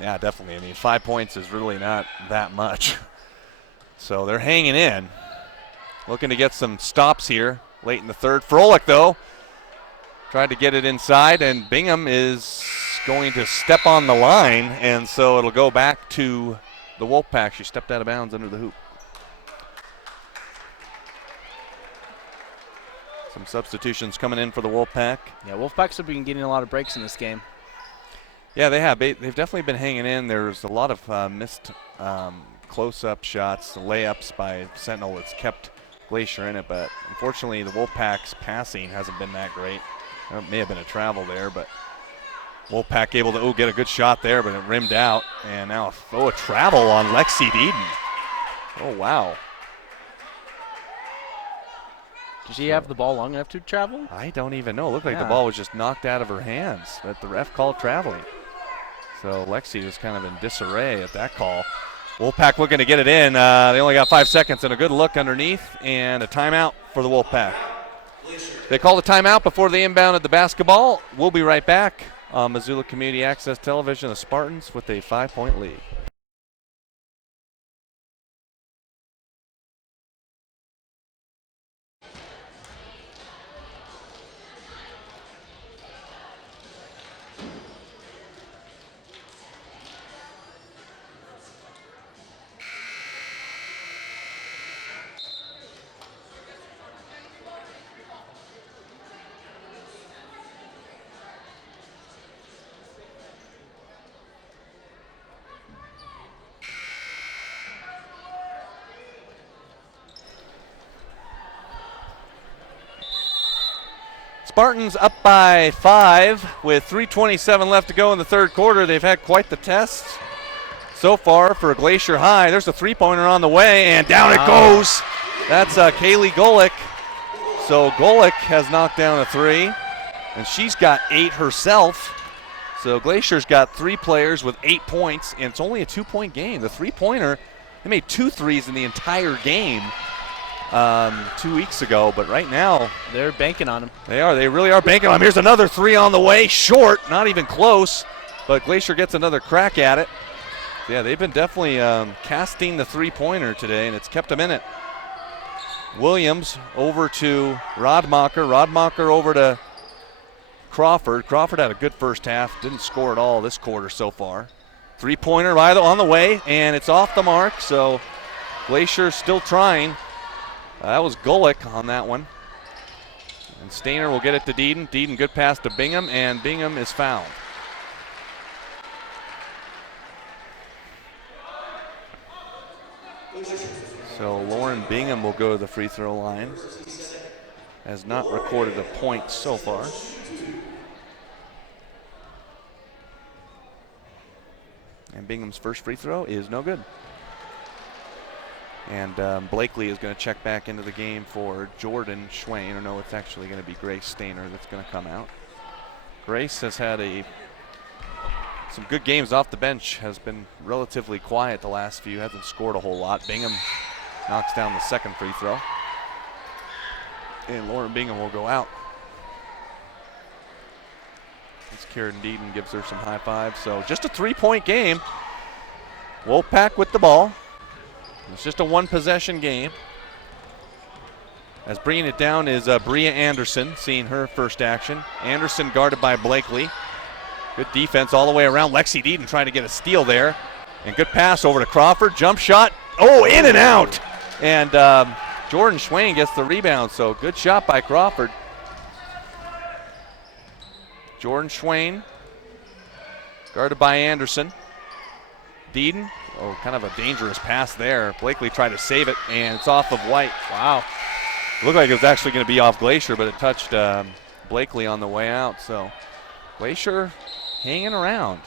Yeah, definitely. I mean, 5 points is really not that much. So they're hanging in. Looking to get some stops here late in the third. Froelich, though, tried to get it inside, and Bingham is going to step on the line, and so it'll go back to the Wolfpack. She stepped out of bounds under the hoop. Some substitutions coming in for the Wolfpack. Yeah, Wolfpacks have been getting a lot of breaks in this game. Yeah, they have. They've definitely been hanging in. There's a lot of missed close-up shots, layups by Sentinel that's kept Glacier in it, but unfortunately the Wolfpack's passing hasn't been that great. There may have been a travel there, but Wolfpack able to get a good shot there, but it rimmed out. And now a travel on Lexi Deeden. Oh, wow. Did she have the ball long enough to travel? I don't even know. It looked like the ball was just knocked out of her hands, but the ref called traveling. So Lexi was kind of in disarray at that call. Wolfpack looking to get it in. They only got 5 seconds and a good look underneath and a timeout for the Wolfpack. They call the timeout before they inbounded the basketball. We'll be right back on Missoula Community Access Television. The Spartans with a 5-point lead. Spartans up by 5 with 3:27 left to go in the third quarter. They've had quite the test so far for Glacier High. There's a three-pointer on the way, and down it goes. That's Kaylee Golick. So Golick has knocked down a three, and she's got 8 herself. So Glacier's got 3 players with 8 points, and it's only a 2-point game. The three-pointer, they made 2 threes in the entire game 2 weeks ago, but right now they're banking on him. They really are banking on him. Here's another three on the way, short, not even close, but Glacier gets another crack at it. Yeah, they've been definitely casting the three-pointer today, and it's kept them in it. Williams over to Rodmacher. Rodmacher over to Crawford. Crawford had a good first half, didn't score at all this quarter so far. Three-pointer right on the way, and it's off the mark, so Glacier still trying. That was Golick on that one. And Stainer will get it to Deeden. Deeden, good pass to Bingham, and Bingham is fouled. So Lauren Bingham will go to the free throw line. Has not recorded a point so far. And Bingham's first free throw is no good. And Blakely is going to check back into the game for Jordan Schwain. Or no, it's actually going to be Grace Stainer that's going to come out. Grace has had some good games off the bench, has been relatively quiet the last few, hasn't scored a whole lot. Bingham knocks down the second free throw. And Lauren Bingham will go out. As Karen Deeden gives her some high fives. So just a 3-point game. Wolfpack with the ball. It's just a one-possession game. As bringing it down is Bria Anderson, seeing her first action. Anderson guarded by Blakely. Good defense all the way around. Lexi Deeden trying to get a steal there. And good pass over to Crawford. Jump shot. Oh, in and out. And Jordan Schwain gets the rebound, so good shot by Crawford. Jordan Schwain guarded by Anderson. Deeden. Oh, kind of a dangerous pass there. Blakely tried to save it, and it's off of White. Wow. It looked like it was actually going to be off Glacier, but it touched Blakely on the way out. So Glacier hanging around.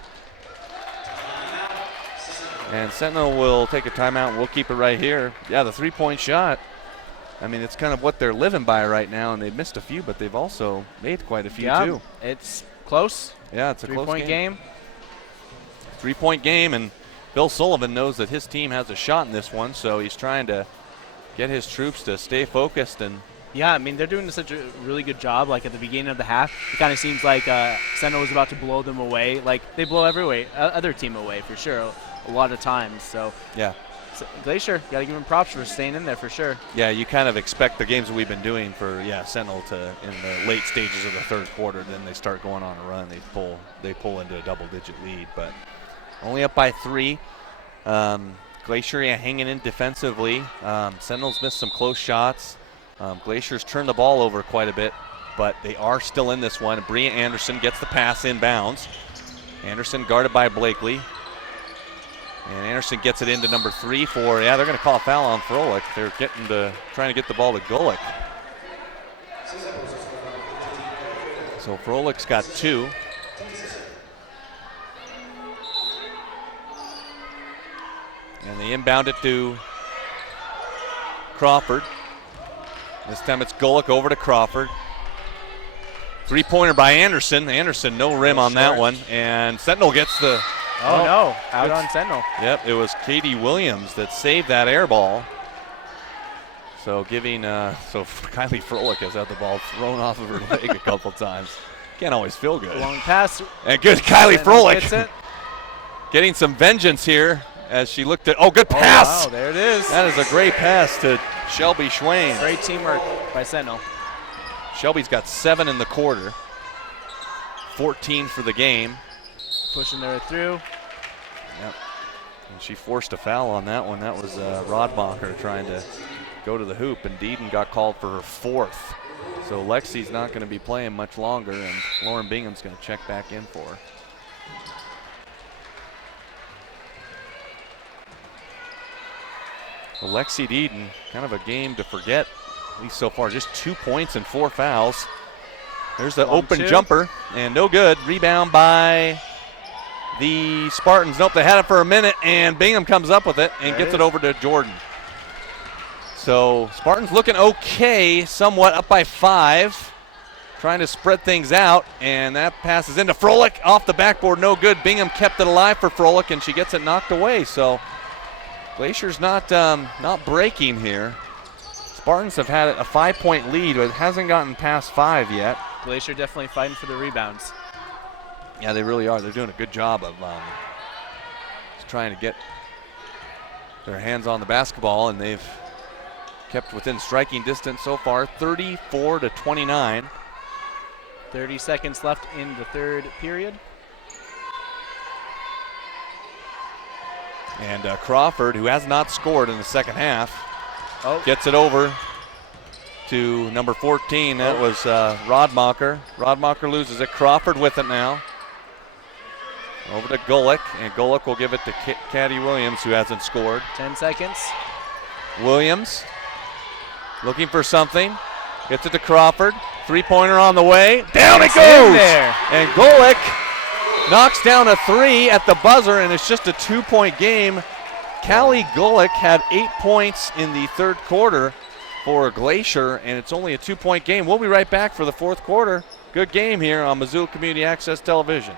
And Sentinel will take a timeout, and we'll keep it right here. Yeah, the three-point shot. I mean, it's kind of what they're living by right now, and they've missed a few, but they've also made quite a few, too. It's close. Yeah, it's a close three-point game. 3-point game, and Bill Sullivan knows that his team has a shot in this one, so he's trying to get his troops to stay focused. And yeah, I mean, they're doing such a really good job. Like at the beginning of the half, it kind of seems like Sentinel was about to blow them away. Like they blow other team away for sure a lot of times. So yeah, Glacier, got to give them props for staying in there for sure. Yeah, you kind of expect the games that we've been doing for Sentinel to in the late stages of the third quarter, then they start going on a run. They pull into a double-digit lead, but only up by 3. Glacier hanging in defensively. Sentinel's missed some close shots. Glacier's turned the ball over quite a bit, but they are still in this one. Bria Anderson gets the pass inbounds. Anderson guarded by Blakely. And Anderson gets it into number 3 for, they're going to call a foul on Froelich. They're trying to get the ball to Golick. So Froelich's got 2. And they inbound it to Crawford. This time it's Golick over to Crawford. 3-pointer by Anderson. Anderson, no rim on that one. And Sentinel gets the... Oh, no, out on Sentinel. Yep, it was Katie Williams that saved that air ball. So giving, so Kylie Froelich has had the ball thrown off of her leg a couple times. Can't always feel good. Long pass. And good Kylie Froelich. Gets it. Getting some vengeance here as she looked at, good pass. Wow, there it is. That is a great pass to Shelby Schwain. Great teamwork by Sentinel. Shelby's got 7 in the quarter, 14 for the game. Pushing her through. Yep. And she forced a foul on that one. That was Rodmacher trying to go to the hoop, and Deedon got called for her 4th. So Lexi's not going to be playing much longer, and Lauren Bingham's going to check back in for her. Well, Lexi Deedon, kind of a game to forget, at least so far. Just 2 points and 4 fouls. There's the open jumper, and no good. Rebound by the Spartans. Nope, they had it for a minute, and Bingham comes up with it and gets it over to Jordan. So Spartans looking okay, somewhat up by 5. Trying to spread things out, and that passes into Froelich off the backboard, no good. Bingham kept it alive for Froelich, and she gets it knocked away. So Glacier's not breaking here. Spartans have had a 5-point lead, but it hasn't gotten past 5 yet. Glacier definitely fighting for the rebounds. Yeah, they really are. They're doing a good job of just trying to get their hands on the basketball, and they've kept within striking distance so far, 34-29. 30 seconds left in the third period. And Crawford, who has not scored in the second half, gets it over to number 14. That was Rodmacher. Rodmacher loses it. Crawford with it now. Over to Golick, and Golick will give it to Caddy Williams, who hasn't scored. 10 seconds. Williams looking for something. Gets it to Crawford. 3-pointer on the way. Down it goes! There. And Golick knocks down a 3 at the buzzer, and it's just a 2-point game. Callie Golick had 8 points in the third quarter for Glacier, and it's only a 2-point game. We'll be right back for the fourth quarter. Good game here on Missoula Community Access Television.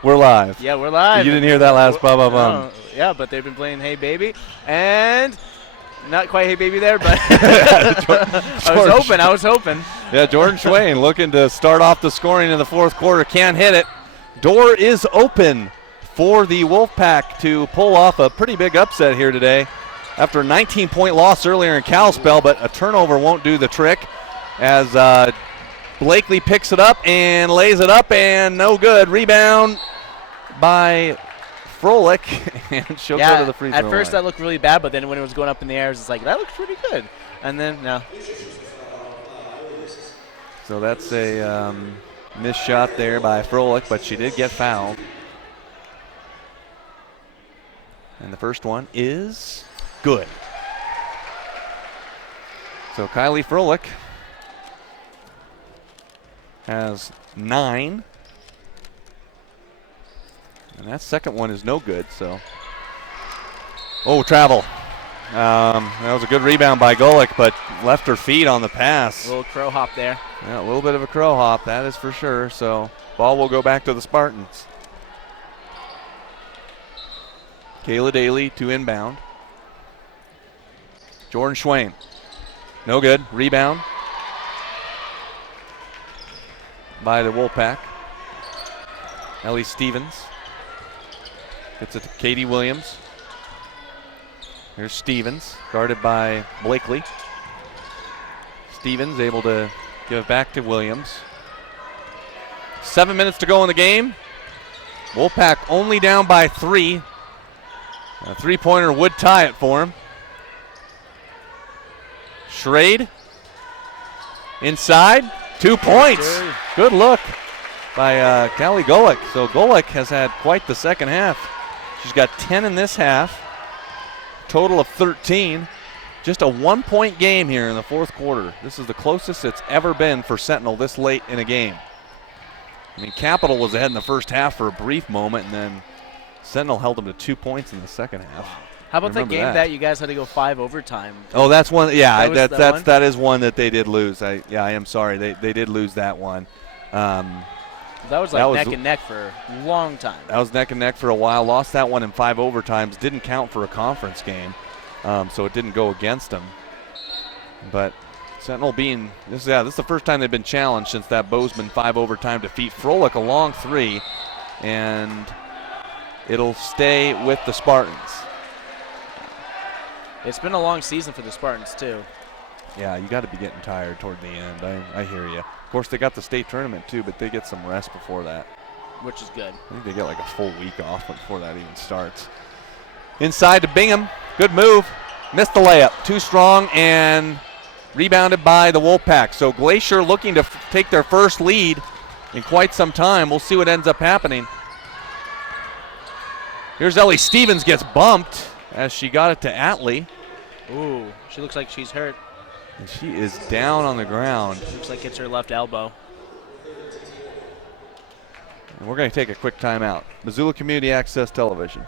We're live. Yeah, we're live. You didn't hear that last bum. No, yeah, but they've been playing Hey Baby, and not quite Hey Baby there, but I was hoping. Yeah, Jordan Schwain looking to start off the scoring in the fourth quarter. Can't hit it. Door is open for the Wolfpack to pull off a pretty big upset here today. After a 19-point loss earlier in Kalispell, but a turnover won't do the trick as Blakely picks it up and lays it up, and no good. Rebound by Froelich, and she'll go to the free throw line. At first that looked really bad, but then when it was going up in the air, it's like, that looks pretty good. And then, no. So that's a missed shot there by Froelich, but she did get fouled. And the first one is good. So Kylie Froelich has 9. And that second one is no good, so. Oh, travel. That was a good rebound by Golick, but left her feet on the pass. A little crow hop there. Yeah, a little bit of a crow hop, that is for sure. So ball will go back to the Spartans. Kayla Daly to inbound. Jordan Schwain. No good. Rebound by the Wolfpack. Ellie Stevens. Gets it to Katie Williams. Here's Stevens, guarded by Blakely. Stevens able to give it back to Williams. 7 minutes to go in the game. Wolfpack only down by 3. A three-pointer would tie it for him. Schrade inside, 2 points. Good look by Callie Golick. So Golick has had quite the second half. She's got 10 in this half, total of 13. Just a 1-point game here in the fourth quarter. This is the closest it's ever been for Sentinel this late in a game. I mean, Capital was ahead in the first half for a brief moment, and then Sentinel held them to 2 points in the second half. How about that game that you guys had to go 5 overtime? Oh, that's one. Yeah, That that is one that they did lose. I am sorry. They did lose that one. That was neck and neck for a long time. That was neck and neck for a while. Lost that one in 5 overtimes. Didn't count for a conference game, so it didn't go against them. But Sentinel this is the first time they've been challenged since that Bozeman 5 overtime defeat. Froelich a long 3, and it'll stay with the Spartans. It's been a long season for the Spartans too. Yeah, you got to be getting tired toward the end. I hear you. Of course, they got the state tournament too, but they get some rest before that, which is good. I think they get like a full week off before that even starts. Inside to Bingham, good move. Missed the layup, too strong, and rebounded by the Wolfpack. So Glacier looking to take their first lead in quite some time. We'll see what ends up happening. Here's Ellie Stevens, gets bumped as she got it to Atlee. Ooh, she looks like she's hurt. And she is down on the ground. Looks like it's her left elbow. And we're going to take a quick timeout. Missoula Community Access Television.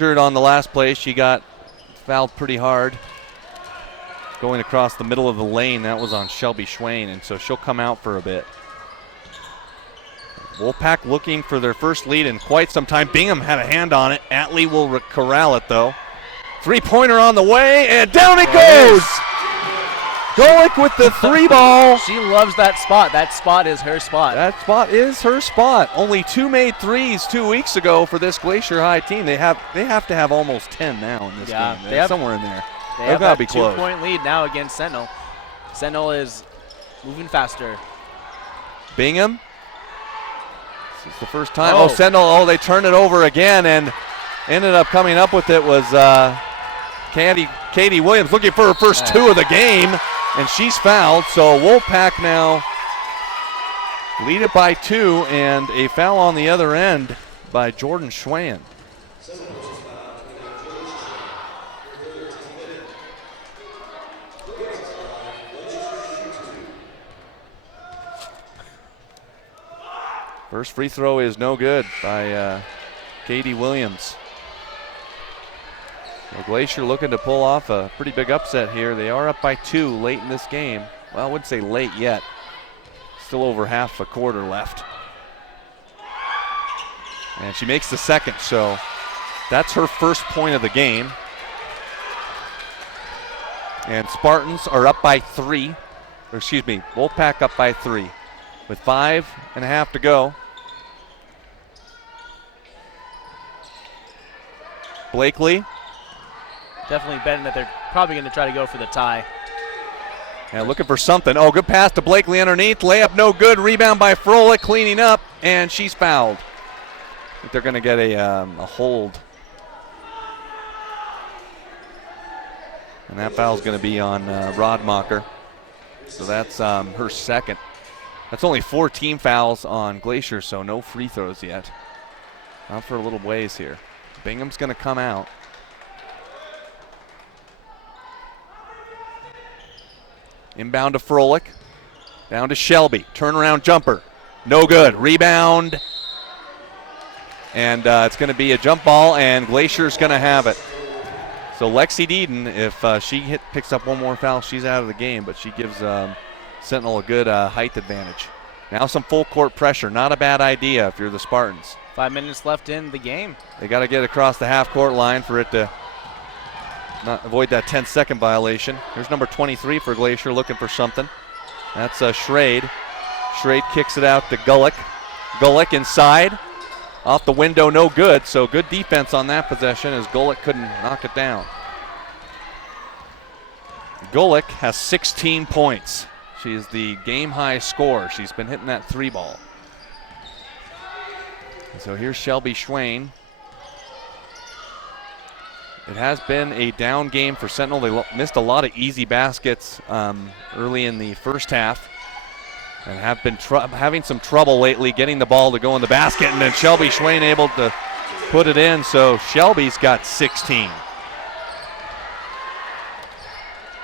On the last play, she got fouled pretty hard going across the middle of the lane. That was on Shelby Schwain, and so she'll come out for a bit. Wolfpack looking for their first lead in quite some time. Bingham had a hand on it. Atlee will corral it, though. Three-pointer on the way, and down it goes! Golick with the 3 ball. She loves that spot. That spot is her spot. That spot is her spot. Only 2 made threes 2 weeks ago for this Glacier High team. They have to have almost 10 now in this game. They're somewhere in there. They've got to be close. 2-point lead now against Sentinel. Sentinel is moving faster. Bingham. This is the first time. Sentinel, they turned it over again, and ended up coming up with it was Katie Williams looking for her first 2 of the game. And she's fouled, so Wolfpack now lead it by 2, and a foul on the other end by Jordan Schwan. First free throw is no good by Katie Williams. Well, Glacier looking to pull off a pretty big upset here. They are up by 2 late in this game. Well, I wouldn't say late yet. Still over half a quarter left. And she makes the second, so that's her first point of the game. And Spartans are up by 3. Or excuse me, Wolfpack up by 3. With 5.5 to go. Blakely. definitely betting that they're probably going to try to go for the tie. Yeah, looking for something. Oh, good pass to Blakely underneath. Layup no good. Rebound by Froelich, cleaning up, and she's fouled. I think they're going to get a hold. And that foul's going to be on Rodmacher. So that's her second. That's only 4 team fouls on Glacier, so no free throws yet. Out for a little ways here. Bingham's going to come out. Inbound to Froelich. Down to Shelby. Turnaround jumper. No good. Rebound. And it's going to be a jump ball, and Glacier's going to have it. So Lexi Deeden, if she picks up one more foul, she's out of the game, but she gives Sentinel a good height advantage. Now some full court pressure. Not a bad idea if you're the Spartans. 5 minutes left in the game. They got to get across the half court line for it to not avoid that 10-second violation. Here's number 23 for Glacier looking for something. That's Schrade. Schrade kicks it out to Gulick. Gulick inside. Off the window, no good. So good defense on that possession as Gulick couldn't knock it down. Gulick has 16 points. She is the game-high scorer. She's been hitting that 3-ball. So here's Shelby Schwain. It has been a down game for Sentinel. They missed a lot of easy baskets early in the first half and have been having some trouble lately getting the ball to go in the basket, and then Shelby Schwain able to put it in, so Shelby's got 16.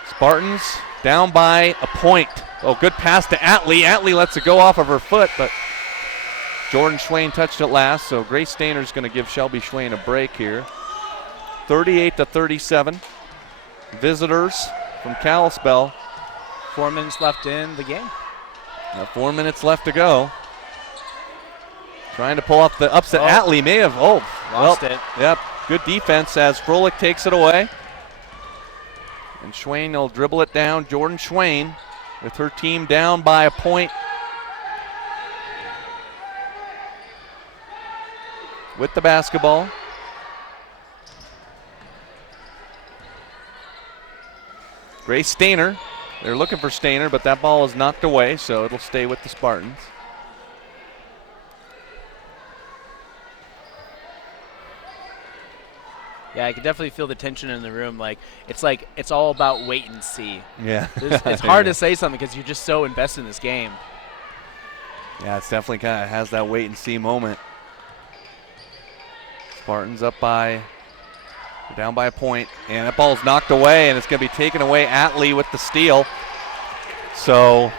Spartans down by a point. Oh, good pass to Atlee. Atlee lets it go off of her foot, but Jordan Schwain touched it last, so Grace Stainer's going to give Shelby Schwain a break here. 38-37. Visitors from Kalispell. 4 minutes left in the game. 4 minutes left to go. Trying to pull off the upset. Atlee may have, lost it. Yep, good defense as Froelich takes it away. And Schwain will dribble it down. Jordan Schwain with her team down by a point. With the basketball. Grace Stainer. They're looking for Stainer, but that ball is knocked away, so it'll stay with the Spartans. Yeah, I can definitely feel the tension in the room. It's all about wait and see. Yeah. It's hard to say something because you're just so invested in this game. Yeah, it's definitely kind of has that wait and see moment. Spartans up by, they're down by a point, and that ball's knocked away, and it's going to be taken away. Atlee with the steal. So,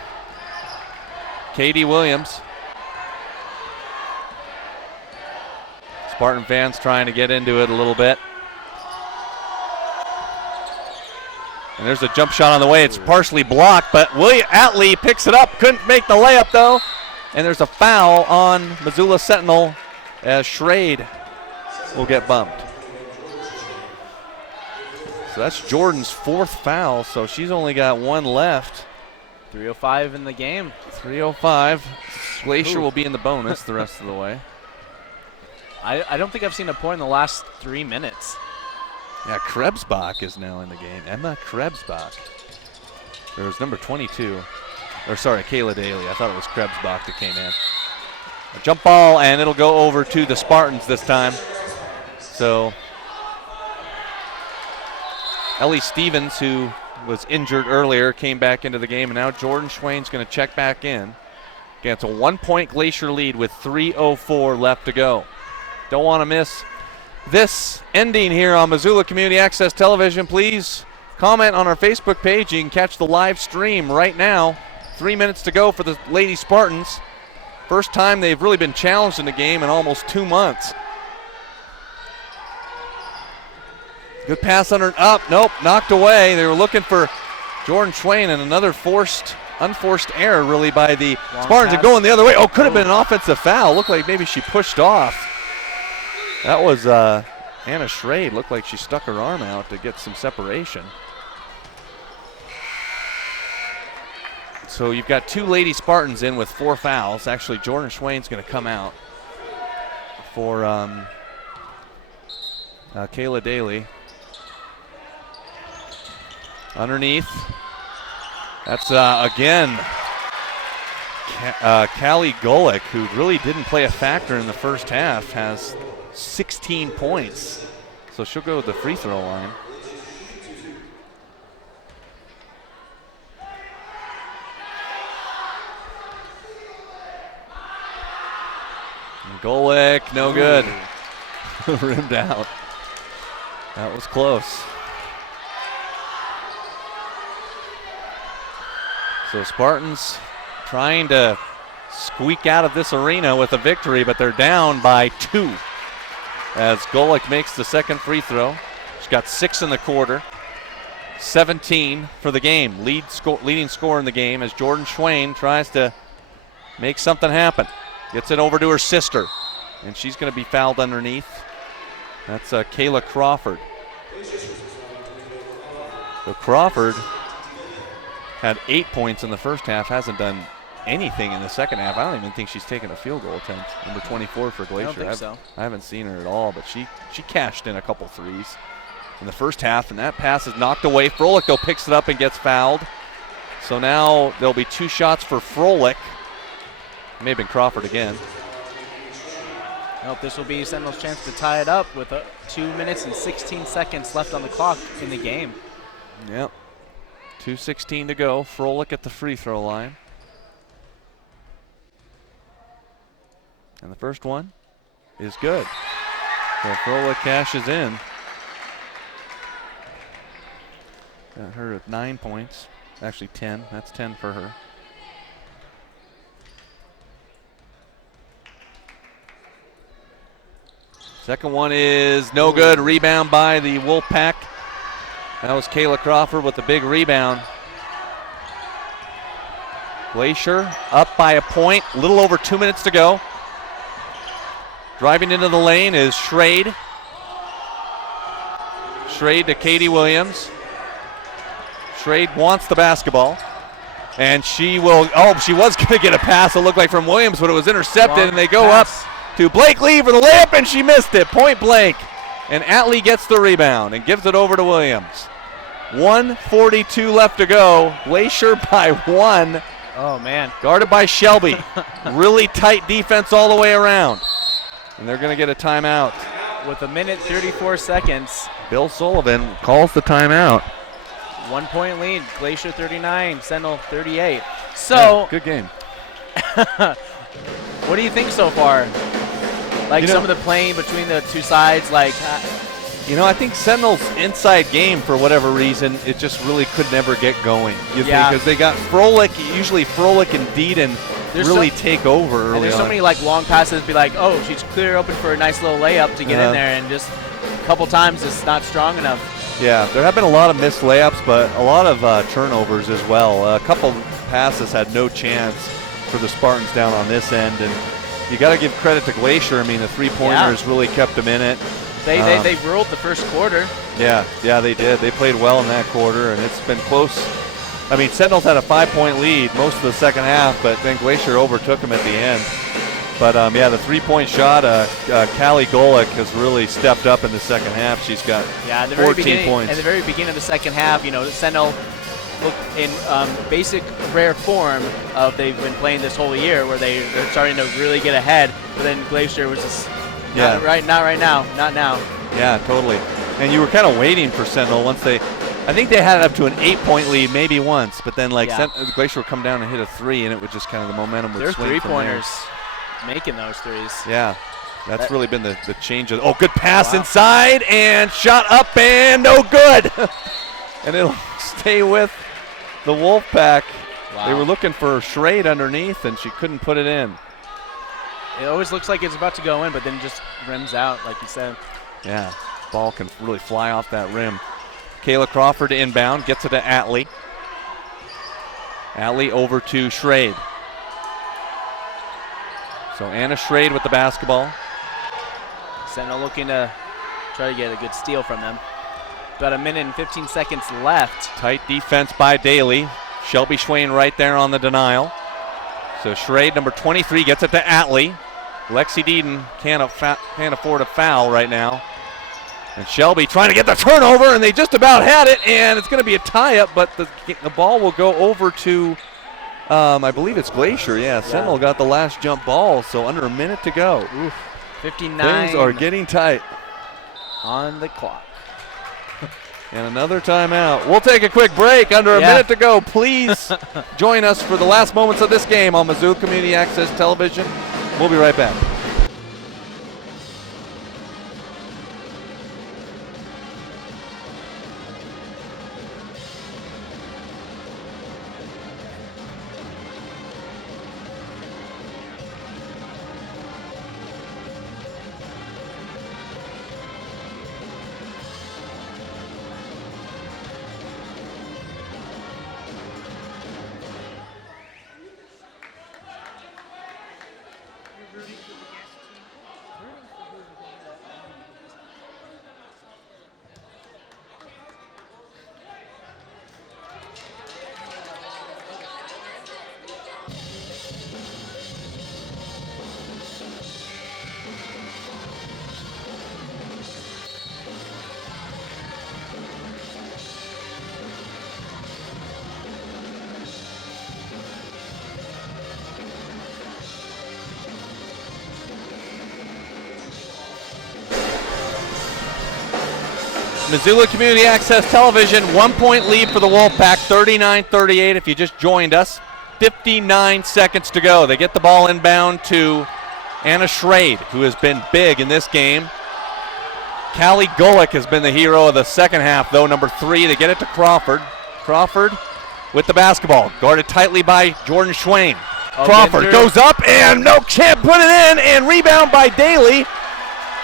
Katie Williams. Spartan fans trying to get into it a little bit. And there's a jump shot on the way. It's partially blocked, but Atlee picks it up. Couldn't make the layup, though. And there's a foul on Missoula Sentinel as Schrade will get bumped. So that's Jordan's 4th foul, so she's only got 1 left. 3:05 in the game. 3:05. Glacier will be in the bonus the rest of the way. I don't think I've seen a point in the last 3 minutes. Yeah, Krebsbach is now in the game. Emma Krebsbach. There's number 22. Or sorry, Kayla Daly. I thought it was Krebsbach that came in. A jump ball, and it'll go over to the Spartans this time. So Ellie Stevens, who was injured earlier, came back into the game, and now Jordan Schwain's going to check back in. Again, it's a 1-point Glacier lead with 3:04 left to go. Don't want to miss this ending here on Missoula Community Access Television. Please comment on our Facebook page. You can catch the live stream right now. 3 minutes to go for the Lady Spartans. First time they've really been challenged in the game in almost 2 months. Good pass under up. Nope, knocked away. They were looking for Jordan Schwain, and another unforced error really by the Spartans. Are going the other way. Oh, could have been an offensive foul. Looked like maybe she pushed off. That was Anna Schrade. Looked like she stuck her arm out to get some separation. So you've got 2 Lady Spartans in with 4 fouls. Actually, Jordan Schwain's going to come out for Kayla Daly. Underneath. That's, again, Callie Golick, who really didn't play a factor in the first half, has 16 points. So she'll go to the free throw line. And Golick, no good. Rimmed out. That was close. So Spartans trying to squeak out of this arena with a victory, but they're down by 2 as Golick makes the second free throw. She's got 6 in the quarter, 17 for the game. Leading scorer in the game as Jordan Schwain tries to make something happen. Gets it over to her sister, and she's going to be fouled underneath. That's Kayla Crawford. So Crawford had 8 points in the first half, hasn't done anything in the second half. I don't even think she's taken a field goal attempt. Number 24 for Glacier. I don't think so. I haven't seen her at all, but she cashed in a couple threes in the first half, and that pass is knocked away. Froelich, though, picks it up and gets fouled. So now there'll be 2 shots for Froelich. May have been Crawford again. Nope, this will be Sentinel's chance to tie it up with 2 minutes and 16 seconds left on the clock in the game. Yep. 2:16 to go. Froelich at the free throw line. And the first one is good. So Froelich cashes in. Got her at 9 points. Actually 10. That's 10 for her. Second one is no good. Rebound by the Wolfpack. That was Kayla Crawford with the big rebound. Glacier up by a point. A little over 2 minutes to go. Driving into the lane is Schrade. Schrade to Katie Williams. Schrade wants the basketball. And she will, she was going to get a pass, it looked like, from Williams, but it was intercepted, and they go up to Blakely for the layup, and she missed it, point blank. And Atlee gets the rebound and gives it over to Williams. 1:42 left to go. Glacier by 1. Oh, man. Guarded by Shelby. Really tight defense all the way around. And they're going to get a timeout. With 1:34 seconds. Bill Sullivan calls the timeout. 1 point lead. Glacier 39, Sentinel 38. So, yeah, good game. What do you think so far? Like some of the playing between the two sides, like. I think Sentinel's inside game, for whatever reason, it just really could never get going. Because they got Froelich, usually Froelich and Deedon really take over early on. There's so many long passes, be like, oh, she's clear open for a nice little layup to get in there, and just a couple times it's not strong enough. Yeah, there have been a lot of missed layups, but a lot of turnovers as well. A couple passes had no chance for the Spartans down on this end, and you got to give credit to Glacier. I mean, the three-pointers really kept them in it. They ruled the first quarter. Yeah, they did. They played well in that quarter, and it's been close. I mean, Sentinels had a 5-point lead most of the second half, but then Glacier overtook them at the end. But, the three-point shot, Callie Golick has really stepped up in the second half. She's got 14 points. At the very beginning of the second half, Sentinel looked in basic rare form of they've been playing this whole year where they're starting to really get ahead. But then Glacier was just not right now. Yeah, totally. And you were kind of waiting for Sentinel once I think they had it up to an 8-point lead maybe once, but then Glacier would come down and hit a three, and it would just kind of the momentum would swing. Their three-pointers making those threes. Yeah, that's really been the change. Good pass inside, and shot up, and no good. And it'll stay with the Wolfpack. Wow. They were looking for Schrade underneath, and she couldn't put it in. It always looks like it's about to go in, but then just rims out, like you said. Yeah, ball can really fly off that rim. Kayla Crawford to inbound, gets it to Atlee. Atlee over to Schrade. So Anna Schrade with the basketball. Sentinel looking to try to get a good steal from them. About 1 minute and 15 seconds left. Tight defense by Daly. Shelby Schwain right there on the denial. So Schrade, number 23, gets it to Atlee. Lexi Deedon can't afford a foul right now. And Shelby trying to get the turnover, and they just about had it, and it's going to be a tie-up, but the ball will go over to, I believe it's Glacier. Yeah, Sentinel got the last jump ball, so under a minute to go. Oof. 59. Things are getting tight. On the clock. And another timeout. We'll take a quick break. Under a minute to go. Please join us for the last moments of this game on Missoula Community Access Television. We'll be right back. Missoula Community Access Television, 1-point lead for the Wolfpack, 39-38 if you just joined us. 59 seconds to go. They get the ball inbound to Anna Schrade, who has been big in this game. Callie Golick has been the hero of the second half, though, number 3. They get it to Crawford. Crawford with the basketball, guarded tightly by Jordan Schwain. Crawford goes up and no, can't put it in, and rebound by Daly.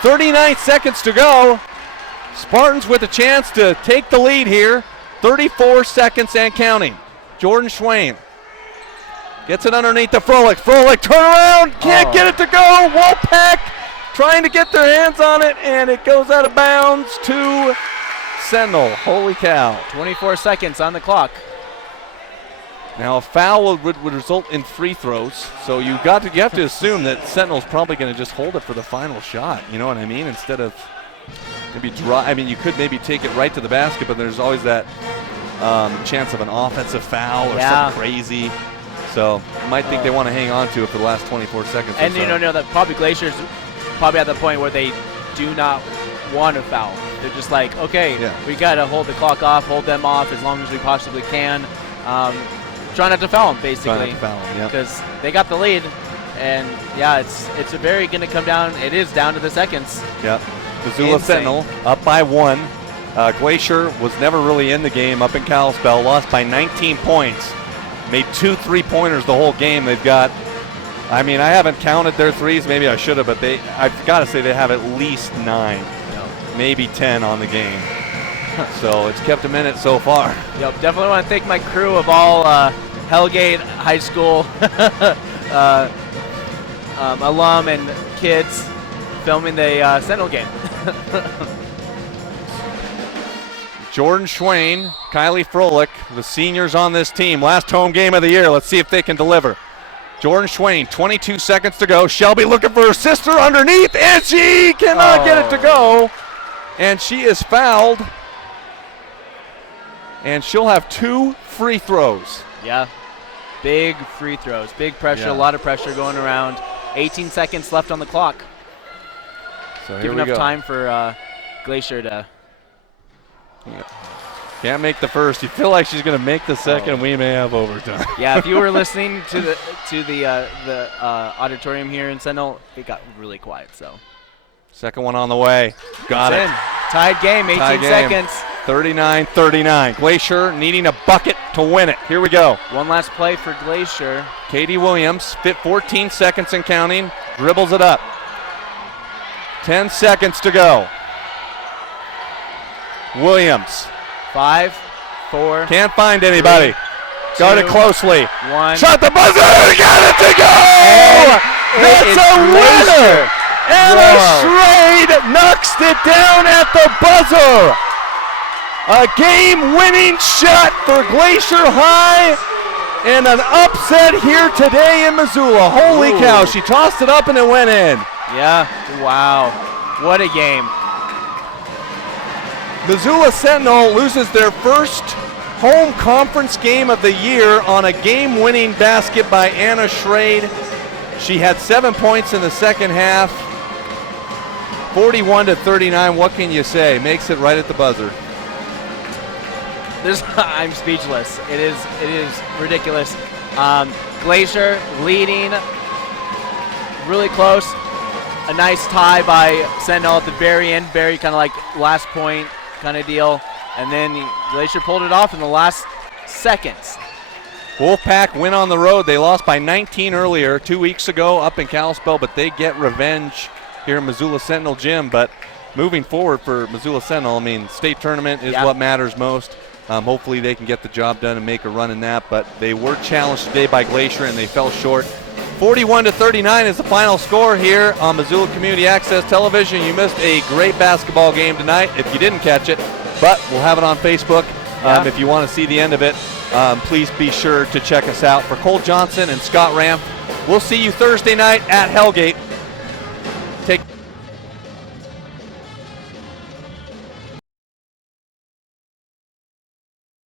39 seconds to go. Spartans with a chance to take the lead here. 34 seconds and counting. Jordan Schwain gets it underneath the Froelich. Froelich turn around, can't get it to go. Wolfpack trying to get their hands on it, and it goes out of bounds to Sentinel. Holy cow. 24 seconds on the clock. Now a foul would result in free throws, so you have to assume that Sentinel's probably going to just hold it for the final shot. You know what I mean? Instead of maybe draw. I mean, you could maybe take it right to the basket, but there's always that chance of an offensive foul or something crazy. So you might think they want to hang on to it for the last 24 seconds. And you know that probably Glacier's probably at the point where they do not want to foul. They're just like, okay, we got to hold the clock off, hold them off as long as we possibly can. Try not to foul them, basically, because they got the lead, and it's very going to come down. It is down to the seconds. Yep. Missoula Sentinel up by 1. Glacier was never really in the game up in Kalispell. Lost by 19 points. Made 2 3-pointers the whole game. They've got, I mean, I haven't counted their threes. Maybe I should have, but I've got to say they have at least 9, maybe 10 on the game. So it's kept them in it so far. Yep, definitely want to thank my crew of all Hellgate High School alum and kids filming the Sentinel game. Jordan Schwain, Kylie Froelich, the seniors on this team. Last home game of the year. Let's see if they can deliver. Jordan Schwain, 22 seconds to go. Shelby looking for her sister underneath, and she cannot get it to go. And she is fouled. And she'll have 2 free throws. Yeah, big free throws, big pressure, a lot of pressure going around. 18 seconds left on the clock. So give enough time for Glacier to. Can't make the first. You feel like she's going to make the second. We may have overtime. Yeah, if you were listening to the auditorium here in Sentinel, it got really quiet. So. Second one on the way. Got it. Tied game, 18 seconds. 39-39. Glacier needing a bucket to win it. Here we go. One last play for Glacier. Katie Williams, 14 seconds and counting, dribbles it up. 10 seconds to go. Williams. 5, 4. Can't find anybody. 3, Guard 2, it closely. 1. Shot the buzzer. Got it to go. That's a winner. Anna Schrade knocks it down at the buzzer. A game-winning shot for Glacier High, and an upset here today in Missoula. Holy cow, she tossed it up and it went in. Yeah, wow. What a game. Missoula Sentinel loses their first home conference game of the year on a game-winning basket by Anna Schrade. She had 7 points in the second half. 41-39, what can you say? Makes it right at the buzzer. I'm speechless. It is ridiculous. Glacier leading really close. A nice tie by Sentinel at the very end, very kind of like last point kind of deal. And then Glacier pulled it off in the last seconds. Wolfpack win on the road. They lost by 19 earlier 2 weeks ago up in Kalispell, but they get revenge here in Missoula Sentinel Gym. But moving forward for Missoula Sentinel, I mean, state tournament is what matters most. Hopefully they can get the job done and make a run in that, but they were challenged today by Glacier and they fell short. 41-39 is the final score here on Missoula Community Access Television. You missed a great basketball game tonight if you didn't catch it, but we'll have it on Facebook. If you want to see the end of it, please be sure to check us out. For Cole Johnson and Scott Ramp, we'll see you Thursday night at Hellgate.